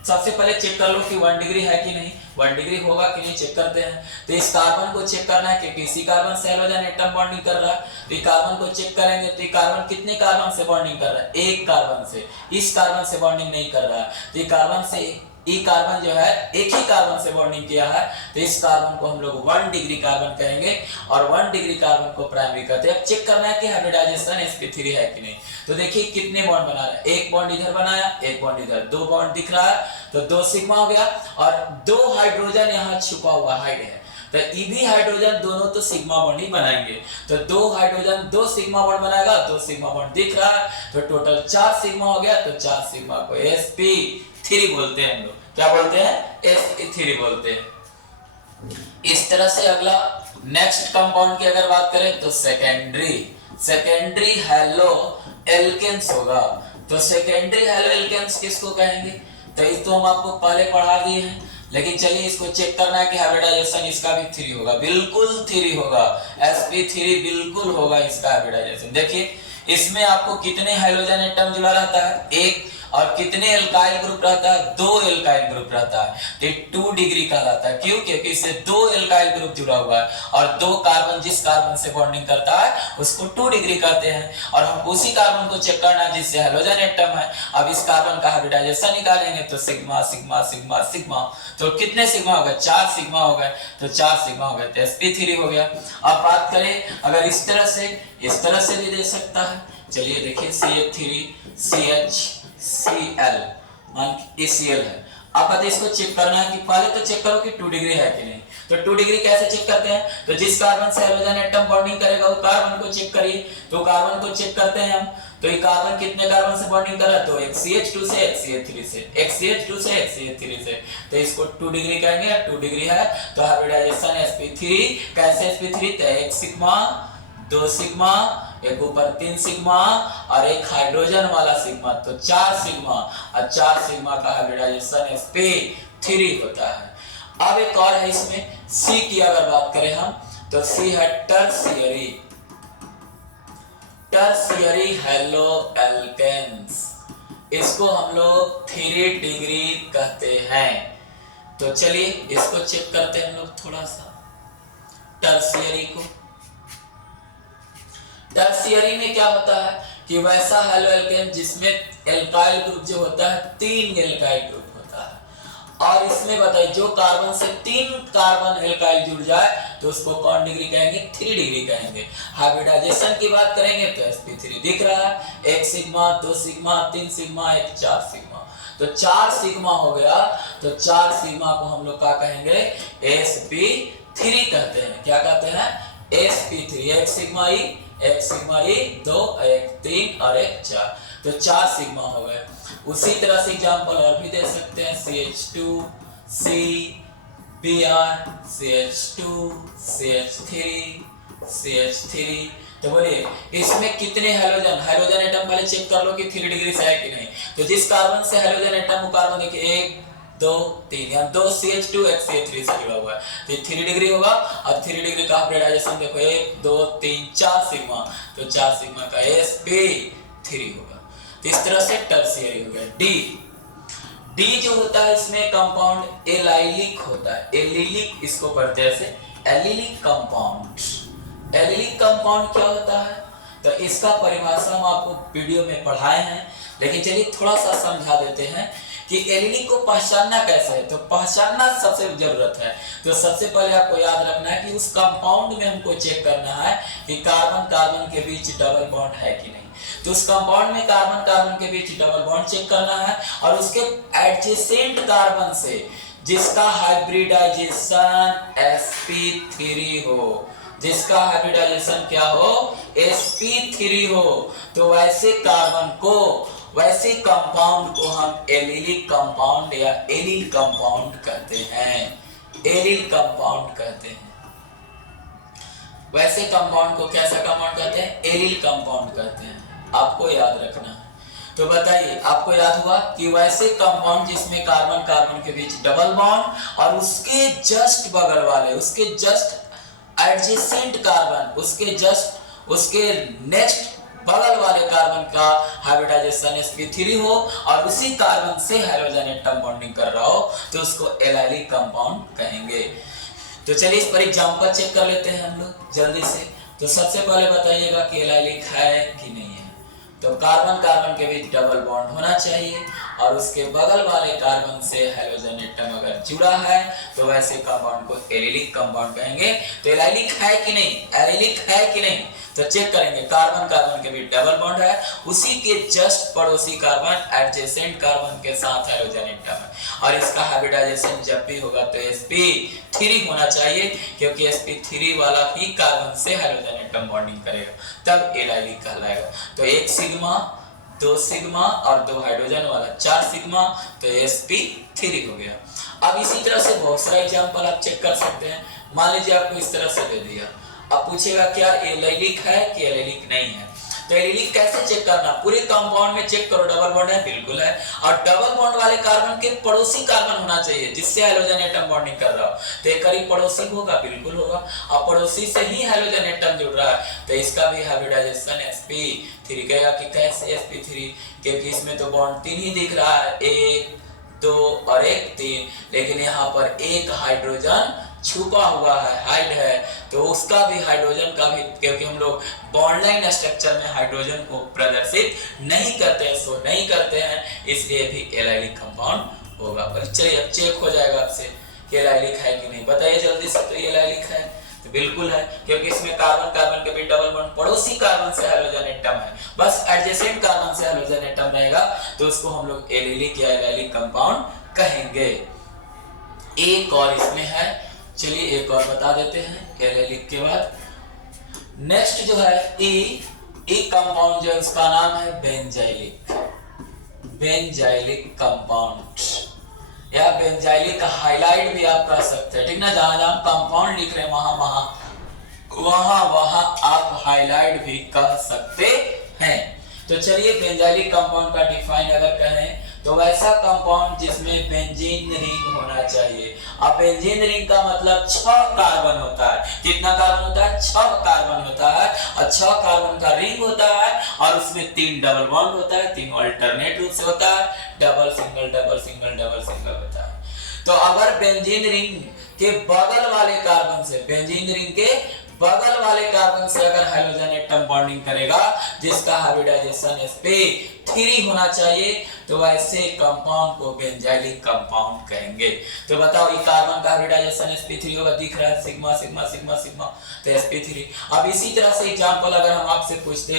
सबसे पहले चेक कर लो कि 1 डिग्री है कि नहीं, 1 डिग्री होगा कि नहीं चेक करते हैं। तो इस कार्बन को चेक करना है क्योंकि इसी कार्बन से हाइड्रोजन एटम बॉन्डिंग कर रहा है। तो कार्बन को चेक करेंगे तो कार्बन कितने कार्बन से बॉन्डिंग कर रहा है, एक कार्बन से, इस कार्बन से बॉन्डिंग नहीं कर रहा है। तो ये कार्बन से, ई कार्बन जो है एक ही कार्बन से बॉन्डिंग किया है, तो इस कार्बन को हम लोग 1 डिग्री कार्बन कहेंगे और 1 डिग्री कार्बन को प्राइमरी कहते हैं। अब चेक करना है कि हाइब्रिडाइजेशन sp3 है कि नहीं। तो देखिए कितने बॉन्ड बना रहा है, एक बॉन्ड इधर बनाया, एक बॉन्ड इधर, 2 बॉन्ड दिख रहा है, तो 2 सिग्मा हो गया और 2 हाइड्रोजन यहाँ छुपा हुआ हाइड है। तो ई भी हाइड्रोजन दोनों तो सिग्मा बॉन्ड ही बनाएंगे। तो 2 हाइड्रोजन 2 सिग्मा बॉन्ड बनाएगा, 2 सिग्मा बॉन्ड दिख रहा है, तो टोटल 4 सिग्मा हो गया। तो 4 सिग्मा को sp3 बोलते हैं हम लोग। क्या बोलते हैं, sp3 बोलते हैं। इस तरह से अगला नेक्स्ट कंपाउंड की अगर बात करें तो सेकेंडरी हैलो एल्केन्स होगा। तो सेकेंडरी हैलो एल्केन्स किसको कहेंगे, तो इस तो हम आपको पहले पढ़ा दिए हैं, लेकिन चलिए इसको चेक करना है कि हाइब्रिडाइजेशन इसका भी 3 होगा, बिल्कुल 3 होगा, sp3 बिल्कुल होगा इसका हाइब्रिडाइजेशन। देखिए इसमें आपको कितने हाइड्रोजन एटम जुड़ा रहता है, एक, और कितने एल्काइल ग्रुप रहता है, 2 एल्काइल ग्रुप रहता है। तो 2 डिग्री कहलाता है, क्यों, क्योंकि इससे 2 एल्काइल ग्रुप जुड़ा हुआ है और 2 कार्बन जिस कार्बन से बॉन्डिंग करता है उसको 2 डिग्री कहते हैं। और हम उसी कार्बन को चेक करना है जिससे हाइड्रोजन एटम है। अब इस कार्बन का हाइब्रिडाइजेशन निकालेंगे तो सिग्मा सिग्मा सिग्मा सिग्मा, तो कितने सिग्मा हो गए, 4 सिग्मा हो गए। तो 4 सिग्मा हो गए तो sp3 हो गया। अब बात करें अगर इस तरह से भी दे सकता है। चलिए देखिए CH3CHCl मान Cl है। अब पता इसको चेक करना है कि पहले तो चेक करो कि 2 डिग्री है कि नहीं। तो 2 डिग्री कैसे चेक करते हैं, तो जिस कार्बन से हाइड्रोजन एटम बॉन्डिंग करेगा वो कार्बन को चेक करिए। तो कार्बन को चेक करते हैं हम, तो ये कार्बन कितने कार्बन से बॉन्डिंग कर रहा है, तो एक CH2 से एक CH3 से, एक CH2 से एक CH3 से, तो इसको 2 डिग्री कहेंगे। 2 डिग्री है तो हाइब्रिडाइजेशन sp3 कैसे, sp3 तो 1 सिग्मा, 2 सिग्मा, एक ऊपर 3 सिग्मा और एक हाइड्रोजन वाला सिग्मा, तो 4 सिग्मा, और 4 सिग्मा का हाइब्रिडाइजेशन sp3 होता है। अब एक और है इसमें C की अगर बात करें हम तो C है टर्शियरी हैलो एल्केन्स। इसको हम लोग 3 डिग्री कहते हैं। तो चलिए इसको चेक करते हैं हम लोग थोड़ा सा टर्शियरी को। टर्शियरी में क्या होता है कि वैसा हैलो एल्केन जिसमें एल्काइल ग्रुप जो होता है 3 एल्काइल ग्रुप होता है। और इसमें बताइए जो कार्बन से 3 कार्बन एल्काइल जुड़ जाए तो उसको कौन डिग्री कहेंगे, 3 डिग्री कहेंगे। हाइब्रिडाइजेशन की बात करेंगे तो sp3 दिख रहा है, 1 सिग्मा, 2 सिग्मा, 3 सिग्मा, 1 4 सिग्मा, तो 4 सिग्मा हो गया। तो 4 सिग्मा को हम लोग क्या कहेंगे, sp3 कहते हैं। क्या कहते हैं, sp3, 1 सिग्मा ई, 1 सिग्मा ई, 2, 1 3 और 1 4, तो 4 सिग्मा हो गए। उसी तरह से एग्जांपल और भी दे सकते हैं, CH2 C Br, CH2 CH3 CH3, तो बोलिए इसमें कितने हैलोजन, हैलोजन एटम पहले चेक कर लो कि 3 डिग्री से है कि नहीं। तो जिस कार्बन से हैलोजन एटम, वो कार्बन देखिए 1 2 3, यहाँ 2 CH2 एक CH3 से जुड़ा हुआ है, तो 3 डिग्री होगा। और 3 डिग्री का हाइब्रिडाइजेशन देखो 1 2 3 4 सिग्मा, तो 4 सिग्मा का sp3 होगा। तो इस तरह से टर्शियरी हो गया। डी जो होता है इसमें कंपाउंड एलाइलिक होता है, एलिलिक इसको पढ़ते हैं ऐसे, एलिलिक कंपाउंड। एलिलिक कंपाउंड क्या होता है, तो इसका परिभाषा हम आपको वीडियो में पढ़ाए हैं, लेकिन चलिए थोड़ा सा समझा देते हैं कि एलिलिक को पहचानना कैसे है। तो पहचानना सबसे जरूरत है, तो सबसे पहले आपको याद रखना है कि उस कंपाउंड में हमको चेक करना है कि कार्बन कार्बन के बीच डबल बॉन्ड है कि नहीं। तो उस कंपाउंड में कार्बन कार्बन के बीच डबल बॉन्ड चेक करना है, और उसके एडजेसेंट कार्बन से जिसका हाइब्रिडाइजेशन sp3 हो, जिसका हाइब्रिडाइजेशन क्या हो, sp3 हो, तो वैसे कार्बन को, वैसे कंपाउंड को हम एलिलिक कंपाउंड या एलिल कंपाउंड कहते हैं, एलिल कंपाउंड कहते हैं। वैसे कंपाउंड को कैसा कंपाउंड कहते हैं, एलिल कंपाउंड कहते हैं, आपको याद रखना है। तो बताइए, आपको याद हुआ कि वैसे कंपाउंड जिसमें कार्बन कार्बन के बीच डबल बॉन्ड और उसके जस्ट बगल वाले, उसके जस्ट एडजेसेंट कार्बन, उसके नेक्स्ट बगल वाले कार्बन का हाइब्रिडाइजेशन sp3 हो, और उसी कार्बन से हैलोजन एटम बॉन्डिंग कर रहा हो, तो उसको एलाइलिक कंपाउंड कहेंगे। तो चलिए इस पर एग्जांपल चेक कर लेते हैं हम लोग जल्दी से। तो सबसे पहले बताइएगा कि एलाइलिक है कि नहीं है। तो कार्बन कार्बन के बीच डबल बॉन्ड होना चाहिए, और उसके बगल वाले कार्बन से हैलोजन एटम अगर जुड़ा है, तो वैसे कंपाउंड को एलिलिक कंपाउंड कहेंगे। तो एलाइलिक है कि नहीं, एलिलिक है कि नहीं, तो चेक करेंगे। कार्बन कार्बन के बीच डबल बॉन्ड है, उसी के जस्ट पड़ोसी कार्बन एडजेसेंट कार्बन के साथ हैलोजन एटम है, और इसका हाइब्रिडाइजेशन जब भी होगा तो sp3 होना चाहिए, क्योंकि sp3 वाला ही कार्बन से हैलोजन एटम बॉन्डिंग करेगा, तब एलाइलिक कहलाएगा। तो 1 सिग्मा 2 सिग्मा और 2 हाइड्रोजन वाला 4 सिग्मा, तो sp3 हो गया। अब इसी तरह से बहुत सारे एग्जांपल आप चेक कर सकते हैं। मान लीजिए आपको इस तरह से दे दिया, अब पूछेगा क्या एलाइलिक है कि एलाइलिक नहीं है। तो एलिलिक कैसे चेक करना, पूरे कंपाउंड में चेक करो, डबल बॉन्ड है, बिल्कुल है, और डबल बॉन्ड वाले कार्बन के पड़ोसी कार्बन होना चाहिए जिससे हैलोजन एटम बॉन्डिंग कर रहा हो। तो एक करीब पड़ोसी होगा, बिल्कुल होगा, और पड़ोसी से ही हैलोजन एटम जुड़ रहा है, तो इसका भी हाइब्रिडाइजेशन sp3 गया। कि कैसे sp3, क्योंकि इसमें तो बॉन्ड 3 ही दिख रहा है, 1 2 और 1 3, लेकिन यहाँ पर एक हाइड्रोजन छुपा हुआ है, हाइड है, तो उसका भी हाइड्रोजन का भी, क्योंकि हम लोग बॉन्ड लाइन स्ट्रक्चर में हाइड्रोजन को प्रदर्शित नहीं करते हैं, शो नहीं करते हैं, इसलिए भी एलाइलिक कंपाउंड होगा। पर चलिए अब चेक हो जाएगा आपसे कि एलाइलिक है कि नहीं, बताइए जल्दी से। तो ये एलाइलिक है, तो बिल्कुल है, क्योंकि इसमें कार्बन कार्बन के बीच डबल बॉन्ड पड़ोसी कार्बन से हैलोजन एटम है, बस एडजेसेंट कार्बन से हैलोजन एटम रहेगा, तो उसको हम लोग एलिलिक या एलाइलिक कंपाउंड कहेंगे। एक और इसमें है, चलिए एक और बता देते हैं एलिलिक के बाद। नेक्स्ट जो है ई कंपाउंड, जो उसका नाम है बेंजाइलिक, बेंजाइलिक कंपाउंड या बेंजाइलिक हाइलाइट भी आप कह सकते हैं, ठीक ना। जहां जहां कंपाउंड लिख रहे हैं वहां आप हाइलाइट भी कह सकते हैं। तो चलिए बेंजाइलिक कंपाउंड का डिफाइन अगर कहें, तो वैसा कंपाउंड जिसमें बेंजीन रिंग होना चाहिए। अब बेंजीन रिंग का मतलब 6 कार्बन होता है। कितना कार्बन होता है, 6 कार्बन होता है, और 6 कार्बन का रिंग होता है, और उसमें 3 डबल बॉन्ड होता है, 3 अल्टरनेट रूप से होता है, double single double single double single होता है। तो अगर बेंजीन रिंग के बगल वाले कार्बन से, बेंजीन रिंग के बगल वाले कार्बन से अगर हाइड्रोजन एटम बॉन्डिंग करेगा जिसका हाइब्रिडाइजेशन sp3 होना चाहिए, तो वैसे कंपाउंड को बेंजाइलिक कंपाउंड कहेंगे। तो बताओ ये कार्बन का हाइब्रिडाइजेशन sp3 होगा, दिख रहा है सिग्मा सिग्मा सिग्मा सिग्मा, तो sp3। अब इसी तरह से एग्जांपल अगर हम आपसे पूछते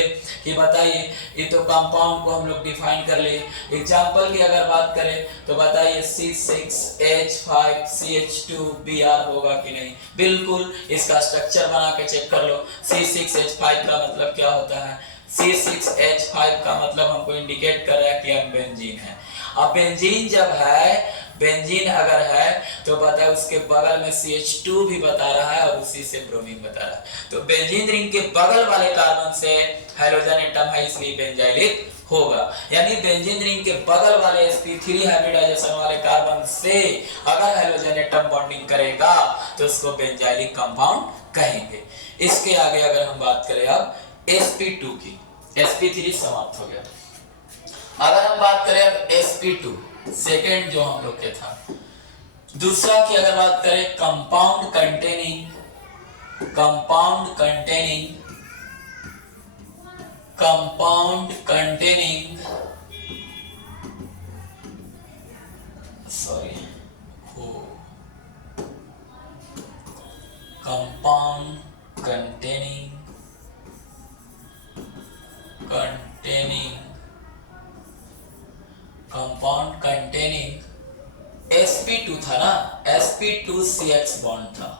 कि बताइए, ये तो कंपाउंड को हम लोग डिफाइन कर लिए, एग्जांपल की अगर बात करें तो बताइए C6H5CH2Br होगा कि नहीं, बिल्कुल। इसका स्ट्रक्चर बना के चेक कर लो। C6H5 का मतलब क्या होता है, C6H5 का मतलब हमको इंडिकेट कर रहा है कि हम बेंजीन है। अब बेंजीन जब है, बेंजीन अगर है तो पता है उसके बगल में CH2 भी बता रहा है और उसी से ब्रोमीन बता रहा है। तो बेंजीन रिंग के बगल वाले कार्बन से हाइड्रोजन एटम है, इसलिए बेंजाइलिक होगा। यानी बेंजीन रिंग के बगल वाले sp3 हाइब्रिडाइजेशन वाले कार्बन से अगर हाइड्रोजन एटम बॉन्डिंग करेगा तो उसको बेंजाइलिक कंपाउंड कहेंगे। इसके आगे अगर हम बात करें अब sp2 की, sp3 समाप्त हो गया। अगर हम बात करें अब sp2 सेकेंड जो हम लोग के था, दूसरा की अगर बात करें कंपाउंड कंटेनिंग sp2 था ना, sp2CH बॉन्ड था,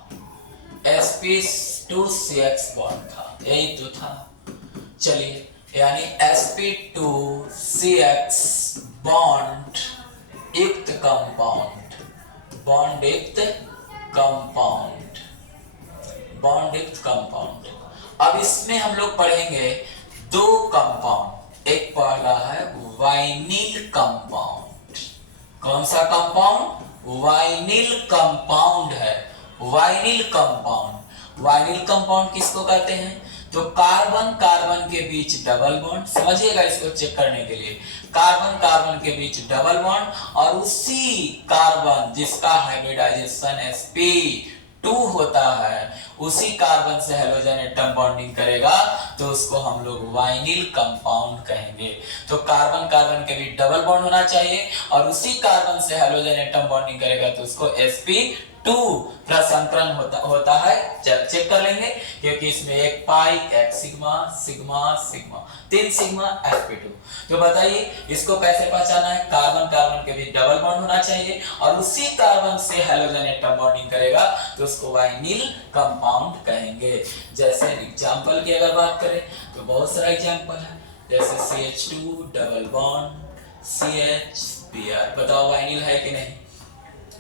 sp2CH बॉन्ड था, यही तो था। चलिए, यानी sp2CH बॉन्ड युक्त कंपाउंड, बॉन्ड युक्त कंपाउंड। अब इसमें हम लोग पढ़ेंगे दो कंपाउंड, एक पहला है वाइनिल कंपाउंड। कौन सा कंपाउंड? वाइनिल कंपाउंड है, वाइनिल कंपाउंड किसको कहते हैं? तो कार्बन के बीच डबल बॉन्ड, समझिएगा इसको चेक करने के लिए, कार्बन के बीच डबल बॉन्ड और उसी कार्बन जिसका हाइब्रिडाइजेशन sp2 होता है, उसी कार्बन से हाइड्रोजन एटम बॉन्डिंग करेगा तो उसको हम लोग वाइनिल कंपाउंड कहेंगे। तो कार्बन के बीच डबल बॉन्ड होना चाहिए और उसी कार्बन से हाइड्रोजन एटम बॉन्डिंग करेगा तो उसको sp2 प्रसंकरण होता है। चेक कर लेंगे क्योंकि इसमें एक पाई, एक सिग्मा, तीन सिग्मा sp2। तो बताइए इसको कैसे पहचाना है? कार्बन के बीच डबल बॉन्ड होना चाहिए और उसी कार्बन से हाइड्रोजन एटम बॉन्डिंग करेगा तो उसको वाइनिल कंपाउंड कहेंगे। जैसे एग्जांपल की अगर बात करें तो बहुत सारा एग्जांपल है, जैसे CH2 double bond CH Br। बताओ वाइनिल है कि नहीं?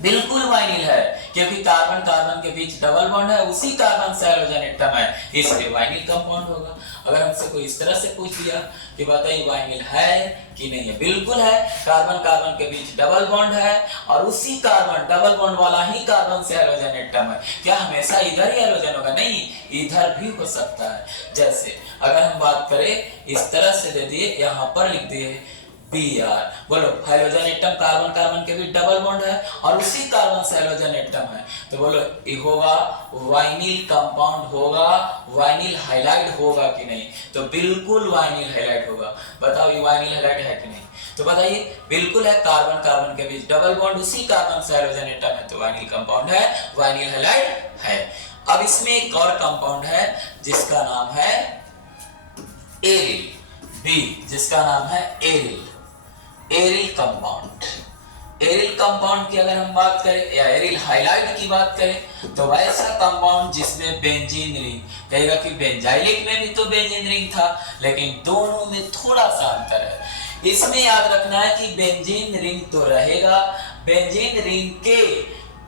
बिल्कुल वाइनिल है, क्योंकि कार्बन के बीच डबल बॉन्ड है, उसी कार्बन से हाइड्रोजन एटम है, इसलिए वाइनिल कंपाउंड होगा। अगर हमसे कोई इस तरह से पूछ दिया कि बताइए वाइनिल है कि नहीं है, बिल्कुल है। कार्बन के बीच डबल बॉन्ड है और उसी कार्बन डबल बॉन्ड वाला ही कार्बन से हाइड्रोजन एटम है। क्या हमेशा इधर ही हाइड्रोजन होगा? नहीं, इधर भी हो सकता है। जैसे अगर हम बात करें इस तरह से दे दिए, यहाँ पर लिख दिए Br, बोलो हाइड्रोजन एटम कार्बन के बीच डबल बॉन्ड है और उसी कार्बन से हाइड्रोजन एटम है, तो बोलो ये होगा वाइनिल कंपाउंड होगा, वाइनिल हाइलाइड होगा कि नहीं? तो बिल्कुल वाइनिल हाइलाइड होगा। बताओ ये वाइनिल हाइलाइड है कि नहीं? तो बताइए बिल्कुल है, कार्बन के बीच डबल बॉन्ड, उसी कार्बन से हाइड्रोजन एटम है, तो वाइनिल कंपाउंड है, वाइनिल हाइलाइड है। अब इसमें एक और कंपाउंड है जिसका नाम है एरिल, जिसका नाम है एरिल कंपाउंड की अगर हम बात करें या एरिल हाइलाइड की बात करें तो वैसा कंपाउंड जिसमें बेंजीन रिंग, कहेगा कि बेंजाइलिक में भी तो बेंजीन रिंग था, लेकिन दोनों में थोड़ा सा अंतर है। इसमें याद रखना है कि बेंजीन रिंग तो रहेगा, बेंजीन रिंग के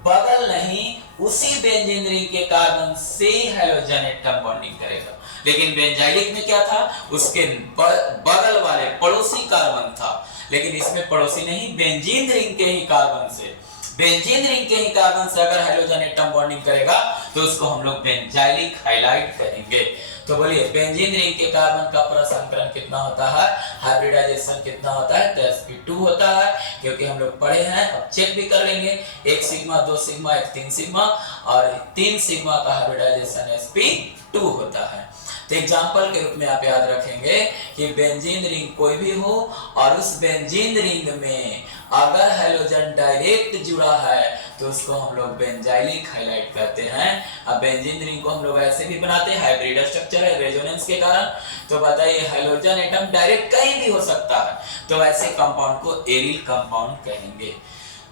बगल नहीं, उसी बेंजीन रिंग के कार्बन से हाइड्रोजन एटम बॉन्डिंग करेगा। लेकिन बेंजाइलिक में क्या था? उसके बगल वाले पड़ोसी कार्बन था, लेकिन इसमें पड़ोसी नहीं, बेंजीन रिंग के ही कार्बन से, बेंजीन रिंग के ही कार्बन से अगर हाइड्रोजन एटम बॉन्डिंग करेगा तो उसको हम लोग बेंजाइलिक हाइलाइड कहेंगे। तो बोलिए बेंजीन रिंग के कार्बन का प्रसंकरण कितना होता है, हाइब्रिडाइजेशन कितना होता है? तो sp2 होता है, क्योंकि हम लोग पढ़े हैं, अब चेक भी कर लेंगे, एक सिग्मा, दो सिग्मा, एक तीन सिग्मा, और तीन सिग्मा का हाइब्रिडाइजेशन sp2 होता है। तो एग्जाम्पल के रूप में आप याद रखेंगे कि बेंजीन रिंग कोई भी हो और उस बेंजीन रिंग में अगर हाइड्रोजन डायरेक्ट जुड़ा है तो उसको हम लोग बेंजाइलिक हाइलाइड कहते हैं। अब बेंजीन रिंग को हम लोग ऐसे भी बनाते हैं, हाइब्रिड स्ट्रक्चर है रेजोनेंस के कारण, तो बताइए हाइड्रोजन एटम डायरेक्ट कहीं भी हो सकता है, तो ऐसे कंपाउंड को एरिल कंपाउंड कहेंगे।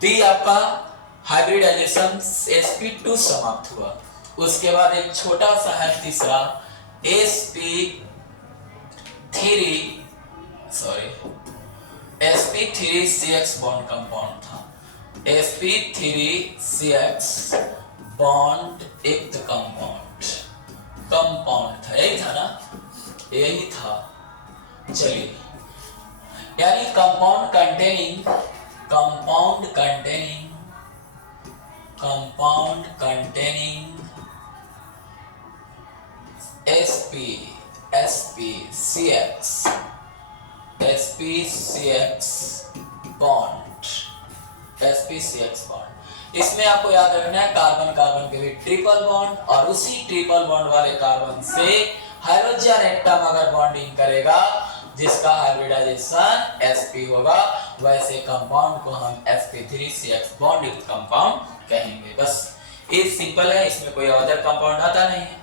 तो ये आपका हाइब्रिडाइजेशन sp2 समाप्त हुआ। उसके बाद एक छोटा सा है तीसरा sp3 CH बॉन्ड कंपाउंड था, sp3CX बॉन्ड युक्त कंपाउंड, कंपाउंड था, यही था ना, यही था। चलिए, यानी कंपाउंड कंटेनिंग SPCX बॉन्ड, इसमें आपको याद रखना है कार्बन कार्बन के भी ट्रिपल बॉन्ड, और उसी ट्रिपल बॉन्ड वाले कार्बन से हाइड्रोजन एटम अगर बॉन्डिंग करेगा जिसका हाइब्रिडाइजेशन sp होगा, वैसे कंपाउंड को हम sp3CX बॉन्ड युक्त कंपाउंड कहेंगे। बस ये सिंपल है, इसमें कोई अदर कंपाउंड आता नहीं है।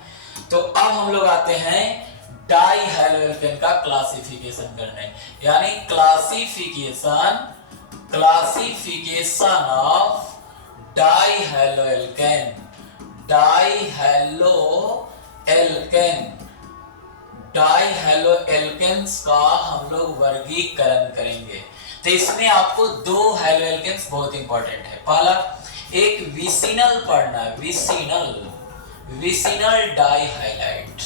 तो अब हम लोग आते हैं डाई हाइड्रोएल्केन का क्लासिफिकेशन करने, यानी क्लासिफिकेशन ऑफ डाई हैलोएल्केन्स का हम लोग वर्गीकरण करेंगे। तो इसमें आपको दो हैलोएल्केन्स बहुत इंपॉर्टेंट है। पहला, एक विसिनल पढ़ना है, विसिनल डाई हाइलाइट,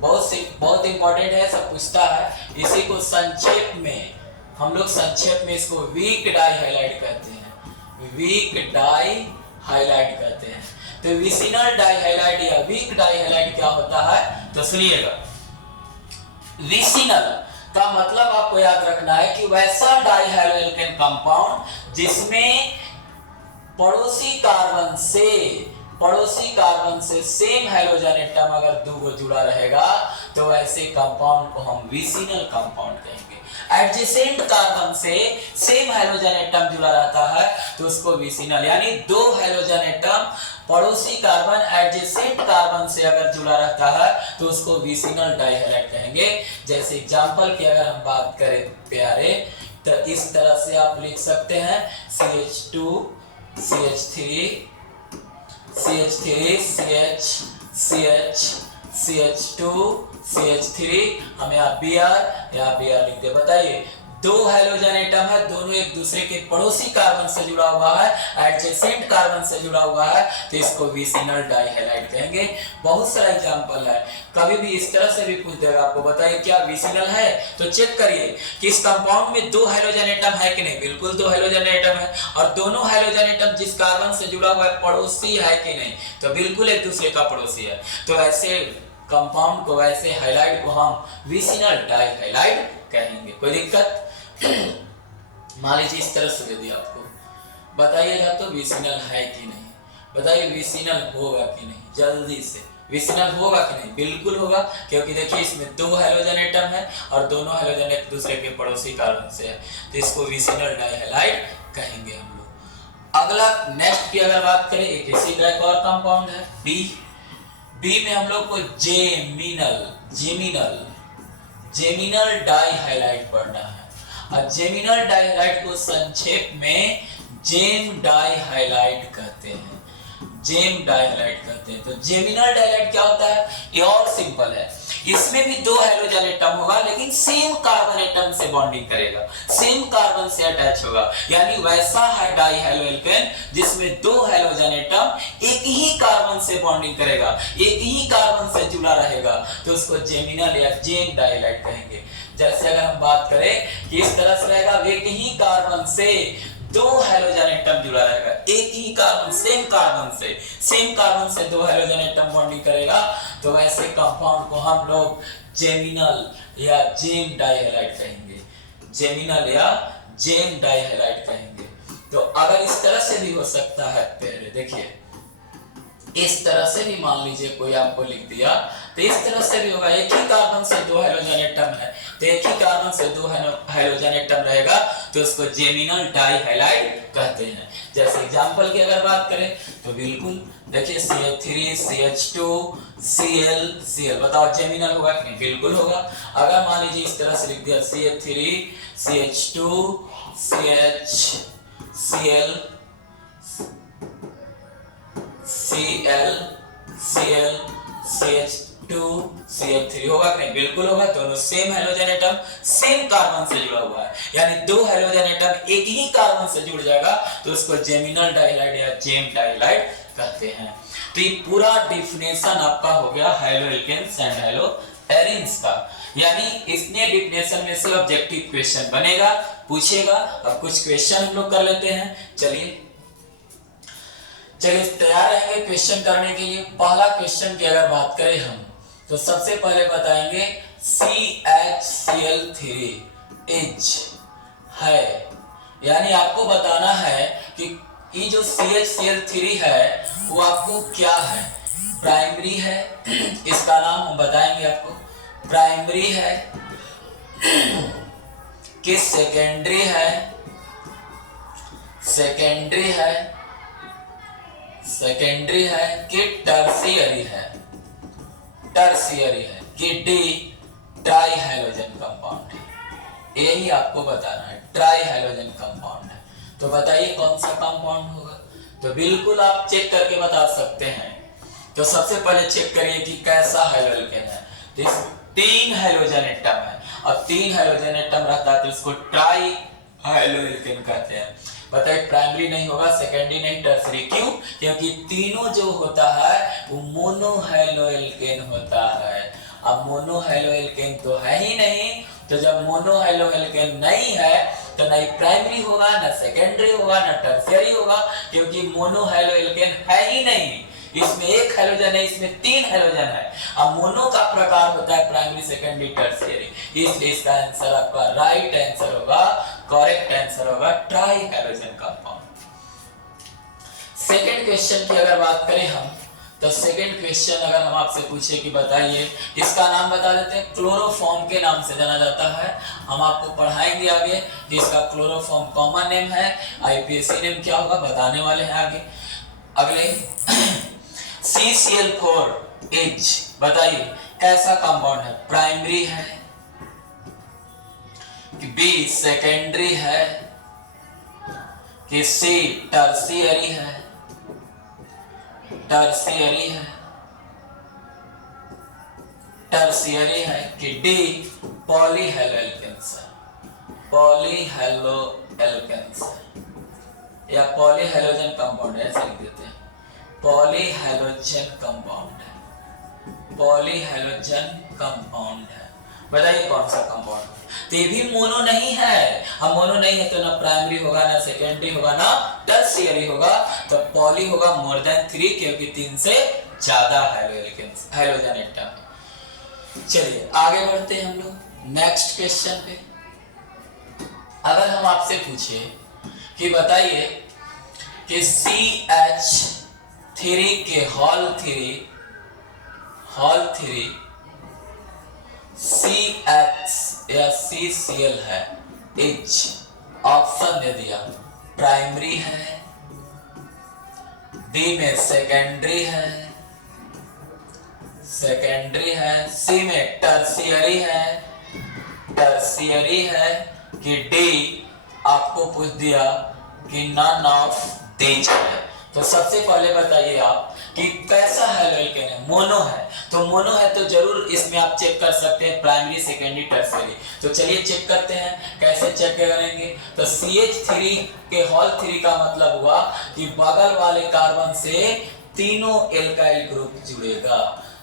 बहुत इंपॉर्टेंट है, सब पूछता है। इसी को संक्षेप में हम लोग इसको वीक डाई हाइलाइट कहते हैं, तो विसिनल डाई हाइलाइट या वीक डाई हाइलाइट क्या होता है, तो सुनिएगा। विसिनल का मतलब आपको याद रखना है कि वैसा डाई हाइड्रोएल्केन कंपाउंड जिसमें पड़ोसी कार्बन से सेम हाइड्रोजन एटम अगर दो को जुड़ा रहेगा तो ऐसे कंपाउंड को हम विसिनल कंपाउंड कहेंगे। एडजेसेंट कार्बन से सेम हाइड्रोजन एटम जुड़ा रहता है तो उसको विसिनल, यानी दो हाइड्रोजन एटम पड़ोसी कार्बन एडजेसेंट कार्बन से अगर जुड़ा रहता है तो उसको विसिनल डाइहाइलाइट कहेंगे। जैसे एग्जांपल की अगर हम बात करें प्यारे, तो इस तरह से आप लिख सकते हैं CH2 CH3 हम यहाँ Br लिख दे। बताइए, दो हाइड्रोजन एटम है, दोनों एक दूसरे के पड़ोसी कार्बन से जुड़ा हुआ है, एडजेसेंट कार्बन से जुड़ा हुआ है, तो इसको विसिनल डाइहाइलाइट कहेंगे। बहुत सारा एग्जांपल है, कभी भी इस तरह से भी पूछ देगा आपको, बताइए क्या विसिनल है, तो चेक करिए कि इस कंपाउंड में दो हाइड्रोजन एटम है कि नहीं, बिल्कुल दो हाइड्रोजन एटम है, और दोनों हाइड्रोजन एटम जिस कार्बन से जुड़ा हुआ है पड़ोसी है कि नहीं, तो बिल्कुल एक दूसरे का पड़ोसी है। तो ऐसे कंपाउंड को, ऐसे हाइलाइट को हम विसिनल डाइहाइलाइट कहेंगे। कोई दिक्कत? मान लीजिए इस तरह से दे दिया आपको, बताइएगा तो विसिनल है कि नहीं, बताइए विसिनल होगा कि नहीं, जल्दी से विसिनल होगा कि नहीं? बिल्कुल होगा, क्योंकि देखिए इसमें दो हाइड्रोजन एटम है और दोनों हाइड्रोजन एक दूसरे के पड़ोसी कार्बन से है, तो इसको विसिनल डाइहाइलाइट कहेंगे हम लोग। अगला नेक्स्ट की अगर बात करें, एक इसी का एक और कंपाउंड है बी में हम लोग को जेमिनल डाइहाइलाइट पढ़ना है, और जेमिनल डाइहाइलाइट को संक्षेप में जेम डाइहाइलाइट कहते हैं। तो जेमिनल डाइहाइलाइट क्या होता है, ये और सिंपल है, इसमें भी दो हाइड्रोजन एटम होगा लेकिन सेम कार्बन एटम से बॉन्डिंग करेगा, सेम कार्बन से अटैच होगा, यानी वैसा है डाइहाइड्रोएल्केन जिसमें दो हाइड्रोजन एटम एक ही कार्बन से बॉन्डिंग करेगा, एक ही कार्बन से जुड़ा रहेगा, तो उसको जेमिनल या जेम डाइहाइलाइट कहेंगे। जैसे अगर हम बात करें कि इस तरह से रहेगा, एक ही कार्बन से दो हाइड्रोजन एटम जुड़ा रहेगा, एक ही कार्बन सेम कार्बन से दो हाइड्रोजन एटम बॉन्डिंग करेगा, तो ऐसे कंपाउंड को हम लोग जेमिनल या जेम डाइहाइलाइट कहेंगे। तो अगर इस तरह से भी हो सकता है, पहले देखिए इस तरह से भी मान लीजिए कोई आपको लिख दिया, तो इस तरह से भी होगा, एक ही कार्बन से दो हाइड्रोजन एटम है, तो एक ही कार्बन से दो हाइड्रोजन एटम रहेगा, तो उसको जेमिनल डाइहाइलाइट कहते हैं। जैसे एग्जांपल की अगर बात करें तो बिल्कुल देखिए CH3 CH2 Cl, बताओ जेमिनल होगा कि नहीं? बिल्कुल होगा। अगर मान लीजिए इस तरह से लिख दिया CH3 CH2 CL CH2 2CH3 होगा कि नहीं? बिल्कुल होगा। दोनों same halogen atom same carbon से जुड़ा हुआ है, यानी दो हेलोजन एटम एक ही कार्बन से जुड़ जाएगा तो उसको जेमिनल डाइहाइड या जेम डाइहाइड कहते हैं। तो ये पूरा डिफिनेशन आपका हो गया हेलोएल्केन्स एंड हेलोएरिन्स का, यानी इसने डिफिनेशन में से ऑब्जेक्टिव क्वेश्चन बनेगा, पूछेगा। अब कुछ क्वेश्चन हम लोग कर लेते हैं। चलिए तैयार रहेंगे क्वेश्चन करने के लिए। पहला क्वेश्चन की अगर बात करें हम तो सबसे पहले बताएंगे CHCl3 है, यानी आपको बताना है कि ये जो CHCl3 है वो आपको क्या है, प्राइमरी है, इसका नाम हम बताएंगे आपको, प्राइमरी है कि सेकेंडरी है, सेकेंडरी है, सेकेंडरी है कि टर्शियरी है, टर्शियरी है कि डी ट्राई हाइड्रोजन कंपाउंड है। यही आपको बताना है, ट्राई हाइड्रोजन कंपाउंड है। तो बताइए कौन सा कंपाउंड होगा? तो बिल्कुल आप चेक करके बता सकते हैं। तो सबसे पहले चेक करिए कि कैसा हाइड्रोजन है। तो इस 3 हाइड्रोजन एटम है और 3 हाइड्रोजन एटम रहता है तो इसको ट्राई हाइड्रोजन कहते हैं। बताइए प्राइमरी नहीं होगा, सेकेंडरी नहीं, टर्सरी। क्यों? क्योंकि तीनों जो होता है वो मोनोहाइड्रोएल्केन होता है। अब मोनोहाइड्रोएल्केन तो है ही नहीं, तो जब मोनोहाइड्रोएल्केन नहीं है तो नहीं प्राइमरी होगा, ना सेकेंडरी होगा, ना टर्शियरी होगा, क्योंकि मोनोहाइड्रोएल्केन है ही नहीं। इसमें एक हाइड्रोजन है, इसमें 3 हाइड्रोजन है। अब मोनो का प्रकार होता है प्राइमरी, सेकेंडरी, टर्शियरी, इसलिए इसका आंसर आपका राइट आंसर होगा, करेक्ट आंसर होगा try hydrogen compound. Second question की अगर बात करें हम तो सेकंड क्वेश्चन अगर हम आपसे पूछे कि बताइए, इसका नाम बता देते हैं, क्लोरोफॉर्म के नाम से जाना जाता है। हम आपको पढ़ाएंगे आगे कि इसका क्लोरोफॉर्म कॉमन नेम है, आईपीएसी नेम क्या होगा बताने वाले हैं आगे। अगले CCl4H बताइए कैसा कंपाउंड है, प्राइमरी है कि बी सेकेंडरी है कि सी टर्शियरी है, टर्शियरी है, टर्शियरी है कि डी पॉलीहेलोएल्केन्स है, पॉलीहेलोएल्केन्स है या पॉलीहेलोजन कंपाउंड है, ऐसे लिख देते हैं, पॉलीहेलोजन कंपाउंड है, पॉलीहेलोजन कंपाउंड है। बताइए कौन सा कंपाउंड है? तो ये भी मोनो नहीं है। अब मोनो नहीं है तो ना प्राइमरी होगा, ना सेकेंडरी होगा, ना टर्शियरी होगा, तो पॉली होगा मोर देन 3, क्योंकि 3 से ज्यादा हाइड्रोजन एटम। चलिए आगे बढ़ते हैं हम लोग नेक्स्ट क्वेश्चन पे। अगर हम आपसे पूछे कि बताइए कि CH3 के होल 3 CX या CCl है, H ऑप्शन दे दिया, प्राइमरी है, B में सेकेंडरी है, सेकेंडरी है, C में टर्शियरी है, टर्शियरी है कि D आपको पूछ दिया कि नन ऑफ दीज है। तो सबसे पहले बताइए आप कि कैसा हाइड्रोएल्केन है, मोनो है। तो मोनो है तो जरूर इसमें आप चेक कर सकते हैं प्राइमरी, सेकेंडरी, टर्शियरी। तो चलिए चेक करते हैं, कैसे चेक करेंगे। तो CH3 के होल 3 का मतलब हुआ कि बगल वाले कार्बन से तीनों एल्काइल ग्रुप जुड़ेगा।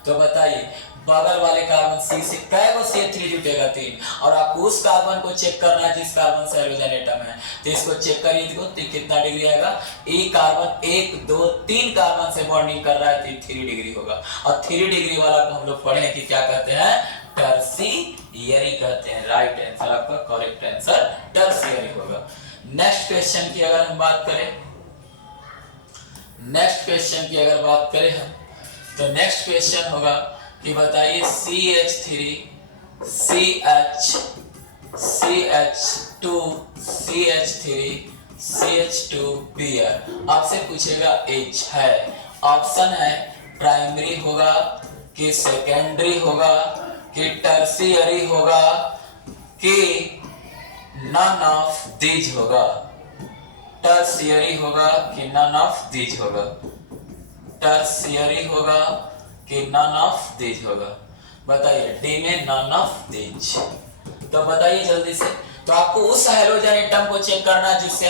तो बताइए बगल वाले कार्बन C से कैगो CH3 जुटेगा? 3। और आपको उस कार्बन को चेक करना है जिस कार्बन से हाइड्रोजन एटम है, तो इसको चेक करिए, देखो कितना डिग्री आएगा। एक कार्बन 1 2 3 कार्बन से बॉन्डिंग कर रहा है तो 3 डिग्री होगा। और 3 डिग्री वाला को हम लोग पढ़े कि क्या कहते हैं, टर्शियरी कहते हैं। राइट आंसर आपका करेक्ट आंसर टर्शियरी होगा। नेक्स्ट क्वेश्चन की अगर हम बात करें, नेक्स्ट क्वेश्चन की अगर बात करें हम तो नेक्स्ट क्वेश्चन होगा कि बताइए CH3 CH2 CH3 CH2Br आपसे पूछेगा H है, ऑप्शन है प्राइमरी होगा कि सेकेंडरी होगा कि टर्शियरी होगा कि नन ऑफ दीज होगा, टर्शियरी होगा कि नन ऑफ दीज होगा, टर्शियरी होगा कि नन ऑफ दीज होगा। बताइए डी में नन ऑफ दीज। तो बताइए जल्दी से। तो आपको उस हैलोजन एटम को चेक करना जिससे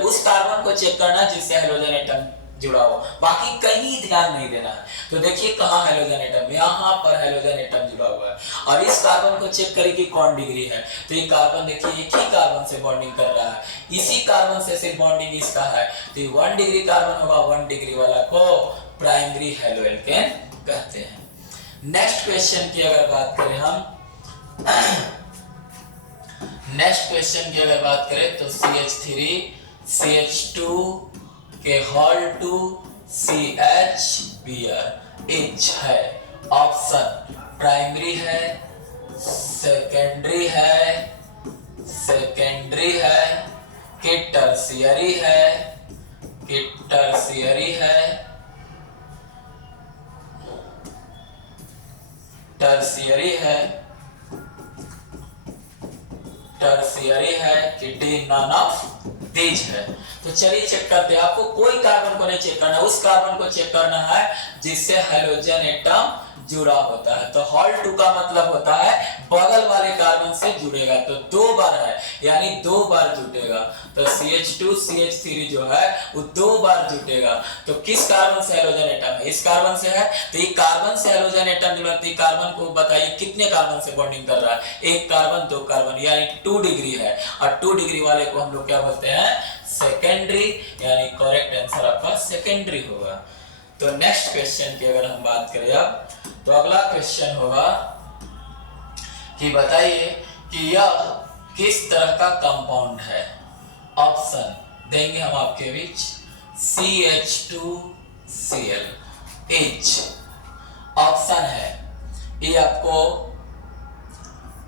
उस कार्बन को चेक करना जिससे हैलोजन एटम जुड़ा हो, बाकी कहीं ध्यान नहीं देना है। तो देखिए कहाँ हैलोजन एटम, यहाँ पर हैलोजन एटम जुड़ा हुआ है और इस कार्बन को चेक करिए कि कौन डिग्री है। तो ये कार्बन देखिए एक ही कार्बन से बॉन्डिंग कर रहा है, इसी कार्बन से सिर्फ बॉन्डिंग इसका है। तो 1 डिग्री कार्बन होगा, 1 डिग्री वाला को प्राइमरी हैलोएल्केन कहते हैं। नेक्स्ट क्वेश्चन की अगर बात करें हम, नेक्स्ट क्वेश्चन की अगर बात करें तो CH3 CH2 के होल टू CH Br H है। ऑप्शन प्राइमरी है, सेकेंडरी है कि टर्शियरी है, टर्शियरी है कि डी नन ऑफ दीज है। तो चलिए चेक करते हैं। आपको कोई कार्बन को नहीं चेक करना, उस कार्बन को चेक करना है जिससे हैलोजन एटम जुड़ा होता है। तो हॉल टू का मतलब होता है बगल वाले कार्बन से जुड़ेगा, तो 2 बार है यानी 2 बार जुटेगा। तो CH2 CH3 जो है वो 2 बार जुटेगा। तो किस कार्बन से हैलोजन एटम है? इस कार्बन से है। तो ये कार्बन से हैलोजन एटम जुड़ा, तो कार्बन को बताइए कितने कार्बन से बॉन्डिंग कर रहा है? 1 कार्बन 2 कार्बन यानी 2 डिग्री है। और 2 डिग्री वाले को हम लोग क्या बोलते हैं? सेकेंडरी, यानी करेक्ट आंसर आपका सेकेंडरी होगा। तो नेक्स्ट क्वेश्चन की अगर हम बात करें अब, तो अगला क्वेश्चन होगा कि बताइए कि यह किस तरह का कंपाउंड है। ऑप्शन देंगे हम आपके बीच, CH2Cl H ऑप्शन है। ये आपको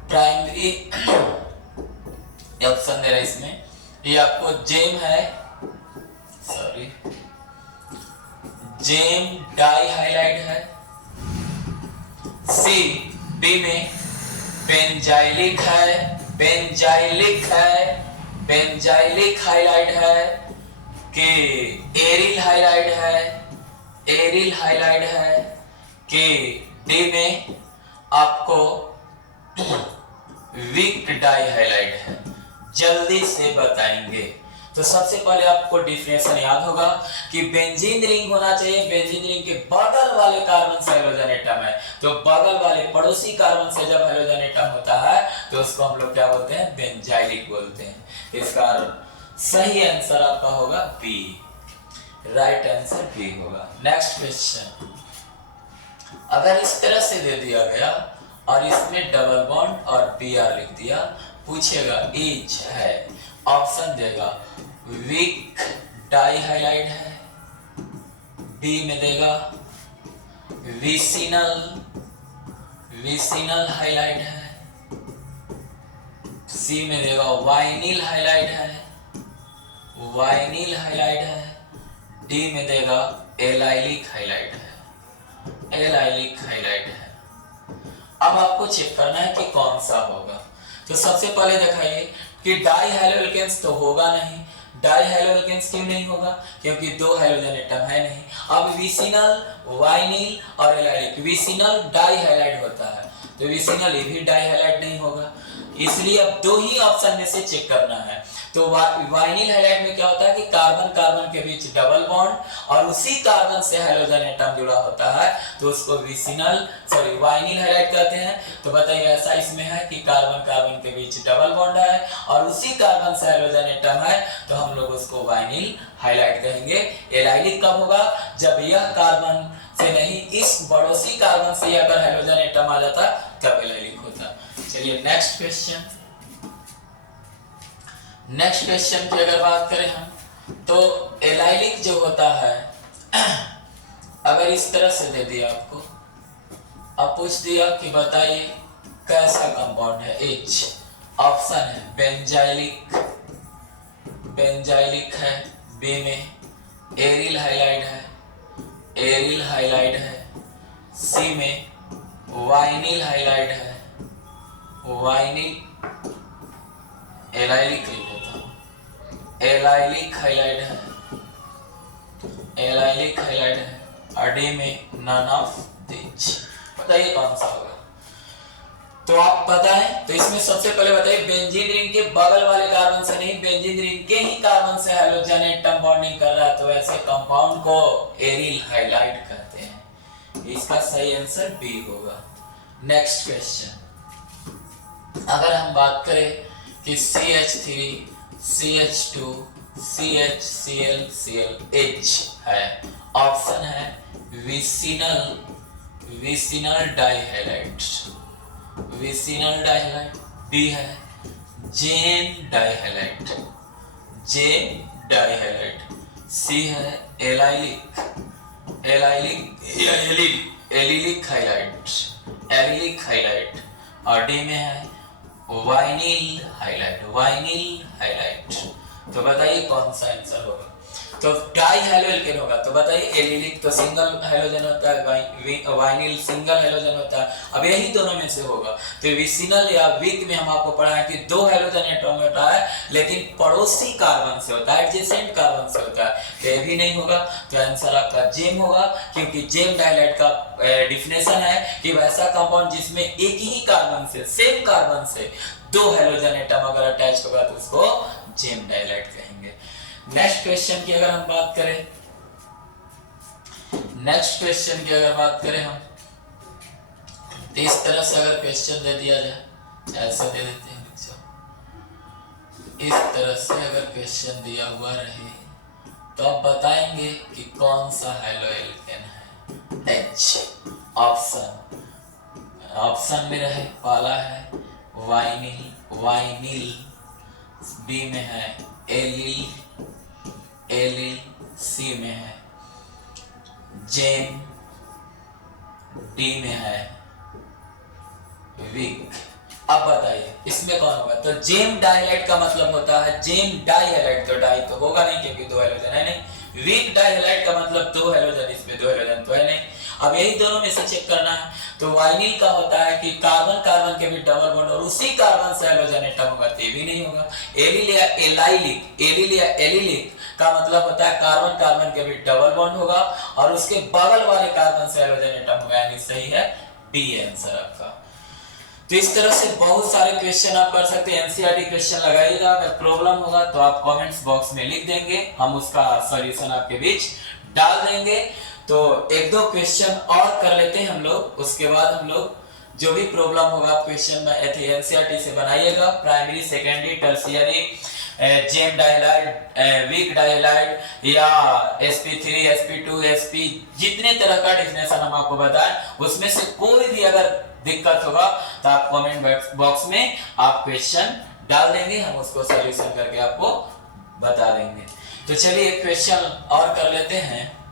प्राइमरी ऑप्शन दे रहा है इसमें। ये आपको जेम है, सॉरी जेम डाई हाइलाइट है। सी बी में बेंजाइलिक हाइलाइट है कि एरिल हाइलाइट है कि डी में आपको वीक डाई हाइलाइट है। जल्दी से बताएंगे। तो सबसे पहले आपको डिफिनेशन याद होगा कि बेंजीन रिंग होना चाहिए, बेंजीन रिंग के बगल वाले कार्बन से हैलोजन एटम है। तो बगल वाले पड़ोसी कार्बन से जब हैलोजन एटम होता है तो उसको हम लोग क्या बोलते हैं? बेंजाइलिक बोलते हैं। इसका सही आंसर आपका होगा बी, राइट आंसर बी होगा। नेक्स्ट क्वेश्चन, अगर इस तरह से दे दिया गया और इसमें डबल बॉन्ड और Br लिख दिया, पूछेगा एच है, ऑप्शन देगा वीक डाई हाइलाइट है, बी में देगा विसिनल हाइलाइट है, सी में देगा वाइनिल हाइलाइट है, डी में देगा एलाइलिक हाइलाइट है। अब आपको चेक करना है कि कौन सा होगा। तो सबसे पहले दिखाइए कि डाई हैलोएल्केन्स तो होगा नहीं। डाई हैलोएल्केन्स क्यों नहीं होगा? क्योंकि 2 हैलोजन एटम है नहीं। अब विसिनल, वाइनिल और एलाइलिक, विसिनल डाई हाइलाइट होता है तो विसिनल ये भी डाई हाइलाइट नहीं होगा। इसलिए अब 2 ही ऑप्शन में से चेक करना है। तो वाइनिल हाइलाइट में क्या होता है कि कार्बन कार्बन के बीच डबल बॉन्ड और उसी कार्बन से हैलोजन एटम जुड़ा होता है तो उसको वाइनिल हाइलाइट कहते हैं। तो बताइए ऐसा इसमें है कि कार्बन कार्बन के बीच डबल बॉन्ड है और उसी कार्बन से हैलोजन एटम है तो हम लोग उसको वाइनिल हाइलाइट कहेंगे। एलाइलिक कब होगा? जब यह कार्बन से नहीं, इस पड़ोसी कार्बन से अगर हैलोजन एटम आ जाता तब एलाइलिक होता। चलिए नेक्स्ट क्वेश्चन की अगर बात करें हम, तो एलाइलिक जो होता है अगर इस तरह से दे दिया आपको, अब पूछ दिया कि बताइए कैसा कंपाउंड है। H ऑप्शन है बेंजाइलिक है, बी में एरिल हाइलाइट है, सी में वाइनिल हाइलाइट है, एलाइलिक हाइलाइट है, और डी में नन ऑफ तेज। बताइए कौन सा होगा। तो आप बताएं। तो इसमें सबसे पहले बताइए बेंजीन रिंग के बगल वाले कार्बन से नहीं, बेंजीन रिंग के ही कार्बन से हाइड्रोजन एटम बॉन्डिंग कर रहा है, तो ऐसे कंपाउंड को एरिल हाइलाइड कहते हैं। इसका सही आंसर बी होगा। नेक्स्ट क्वेश्चन, अगर हम बात करें कि CH3 CH2 CHCl ClH है, ऑप्शन है विसिनल डाइहैलाइड, विसिनल डाइहैलाइड, बी है जेन डाइहैलाइड, जेन डाइहैलाइड, सी है एलिलिक हाइलाइड, और डी में है वाइनिल हाइलाइट। तो बताइए कौन सा आंसर होगा। तो डाई हैलोजन होगा, तो बताइए एलिलिक तो सिंगल हैलोजन होता है, वाइनिल सिंगल हैलोजन होता है। अब यही दोनों में से होगा। तो विसिनल या विक में हम आपको पढ़ाएं कि दो हैलोजन एटम होता है, लेकिन पड़ोसी कार्बन से होता है, एडजेसेंट कार्बन से होता है। तो ये भी नहीं होगा। तो आंसर आपका जेम होगा, क्योंकि जेम डाइहाइलाइड का डिफिनेशन है कि वैसा कंपाउंड जिसमें एक ही कार्बन से, सेम कार्बन से दो हैलोजन एटम अगर अटैच होगा तो उसको जेम डाइहाइलाइड कहेंगे। नेक्स्ट क्वेश्चन की अगर हम बात करें, हम तो इस तरह से अगर क्वेश्चन दे दिया जाए, ऐसे दे देते हैं बच्चों, इस तरह से अगर क्वेश्चन दिया हुआ रहे तो आप बताएंगे कि कौन सा हैलोएल्केन है। H ऑप्शन में रहे, पहला है वाइनिल, बी में है एलिल, सी में है जेम, डी में है विक। अब बताइए इसमें कौन होगा। तो जेम डाइहाइलाइड का मतलब होता है जेम डाइहाइलाइड, तो डाई तो होगा नहीं क्योंकि दो हैलोजन है नहीं। विक डाइहाइलाइड का मतलब दो हैलोजन, इसमें दो हैलोजन तो है नहीं। अब यही दोनों में से चेक करना है। तो वाइनिल का होता है कि कार्बन कार्बन के भी डबल बॉन्ड और उसी कार्बन से हैलोजन एटम होगा, तो ये भी नहीं होगा। एलिल या एलिलिक का मतलब होता है कार्बन कार्बन के भी डबल बॉन्ड होगा और उसके बगल वाले कार्बन से हैलोजन एटम होगा, यानी सही है बी आंसर आपका। तो इस तरह से बहुत सारे क्वेश्चन आप कर सकते हैं। एनसीईआरटी क्वेश्चन लगाइएगा, अगर प्रॉब्लम होगा तो आप कमेंट्स बॉक्स में लिख देंगे, हम उसका सॉल्यूशन आपके बीच डाल देंगे। तो एक दो क्वेश्चन और कर लेते हैं हम लोग, उसके बाद हम लोग जो भी प्रॉब्लम होगा क्वेश्चन में एनसीईआरटी से बनाइएगा। Primary, secondary, tertiary, gem dihalide, vic dihalide या sp3, sp2, sp जितने तरह का डेफिनेशन हम आपको बताएं, उसमें से कोई भी अगर दिक्कत होगा तो आप कमेंट बॉक्स में आप क्वेश्चन डाल देंगे, हम उसको सॉल्यूशन करके आपको बता देंगे। तो चलिए एक क्वेश्चन और कर लेते हैं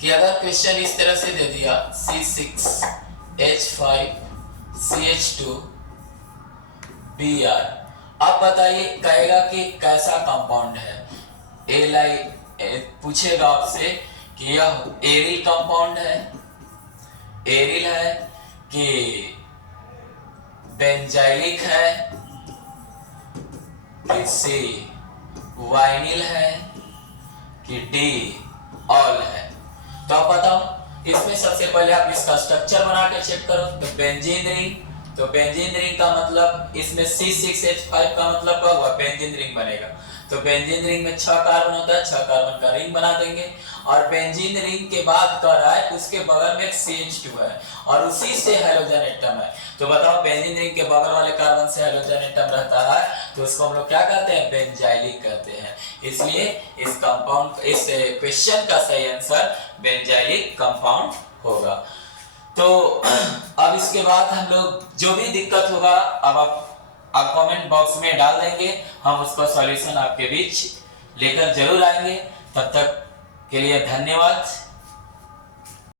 कि अगर क्वेश्चन इस तरह से दे दिया C6H5CH2Br, अब बताइए कहेगा कि कैसा कंपाउंड है। पूछेगा आपसे कि यह एरिल कंपाउंड है, एरिल है कि बेंजाइलिक है कि सी वाइनिल है कि डी ऑल है। तो आप बताओ, इसमें सबसे पहले आप इसका स्ट्रक्चर बना के चेक करो। तो बेंजीन रिंग, तो बेंजीन रिंग का मतलब इसमें C6H5 का मतलब क्या हुआ, बेंजीन रिंग बनेगा। तो बेंजीन रिंग में 6 कार्बन होता है, 6 कार्बन का रिंग बना देंगे। और बेंजीन रिंग के बाद कह रहा है उसके बगल में एक CH2 है और उसी से हैलोजन एटम है। तो बताओ बेंजीन रिंग के बगल वाले कार्बन से हैलोजन एटम रहता है तो उसको हम लोग क्या कहते हैं, बेंजाइलिक कहते हैं। इसलिए इस कंपाउंड, इस क्वेश्चन का सही आंसर बेंजाइलिक कंपाउंड होगा। तो अब इसके बाद हम लोग जो भी दिक्कत होगा अब आप कमेंट बॉक्स में डाल देंगे, हम उसका सॉल्यूशन आपके बीच लेकर जरूर आएंगे। तब तक के लिए धन्यवाद।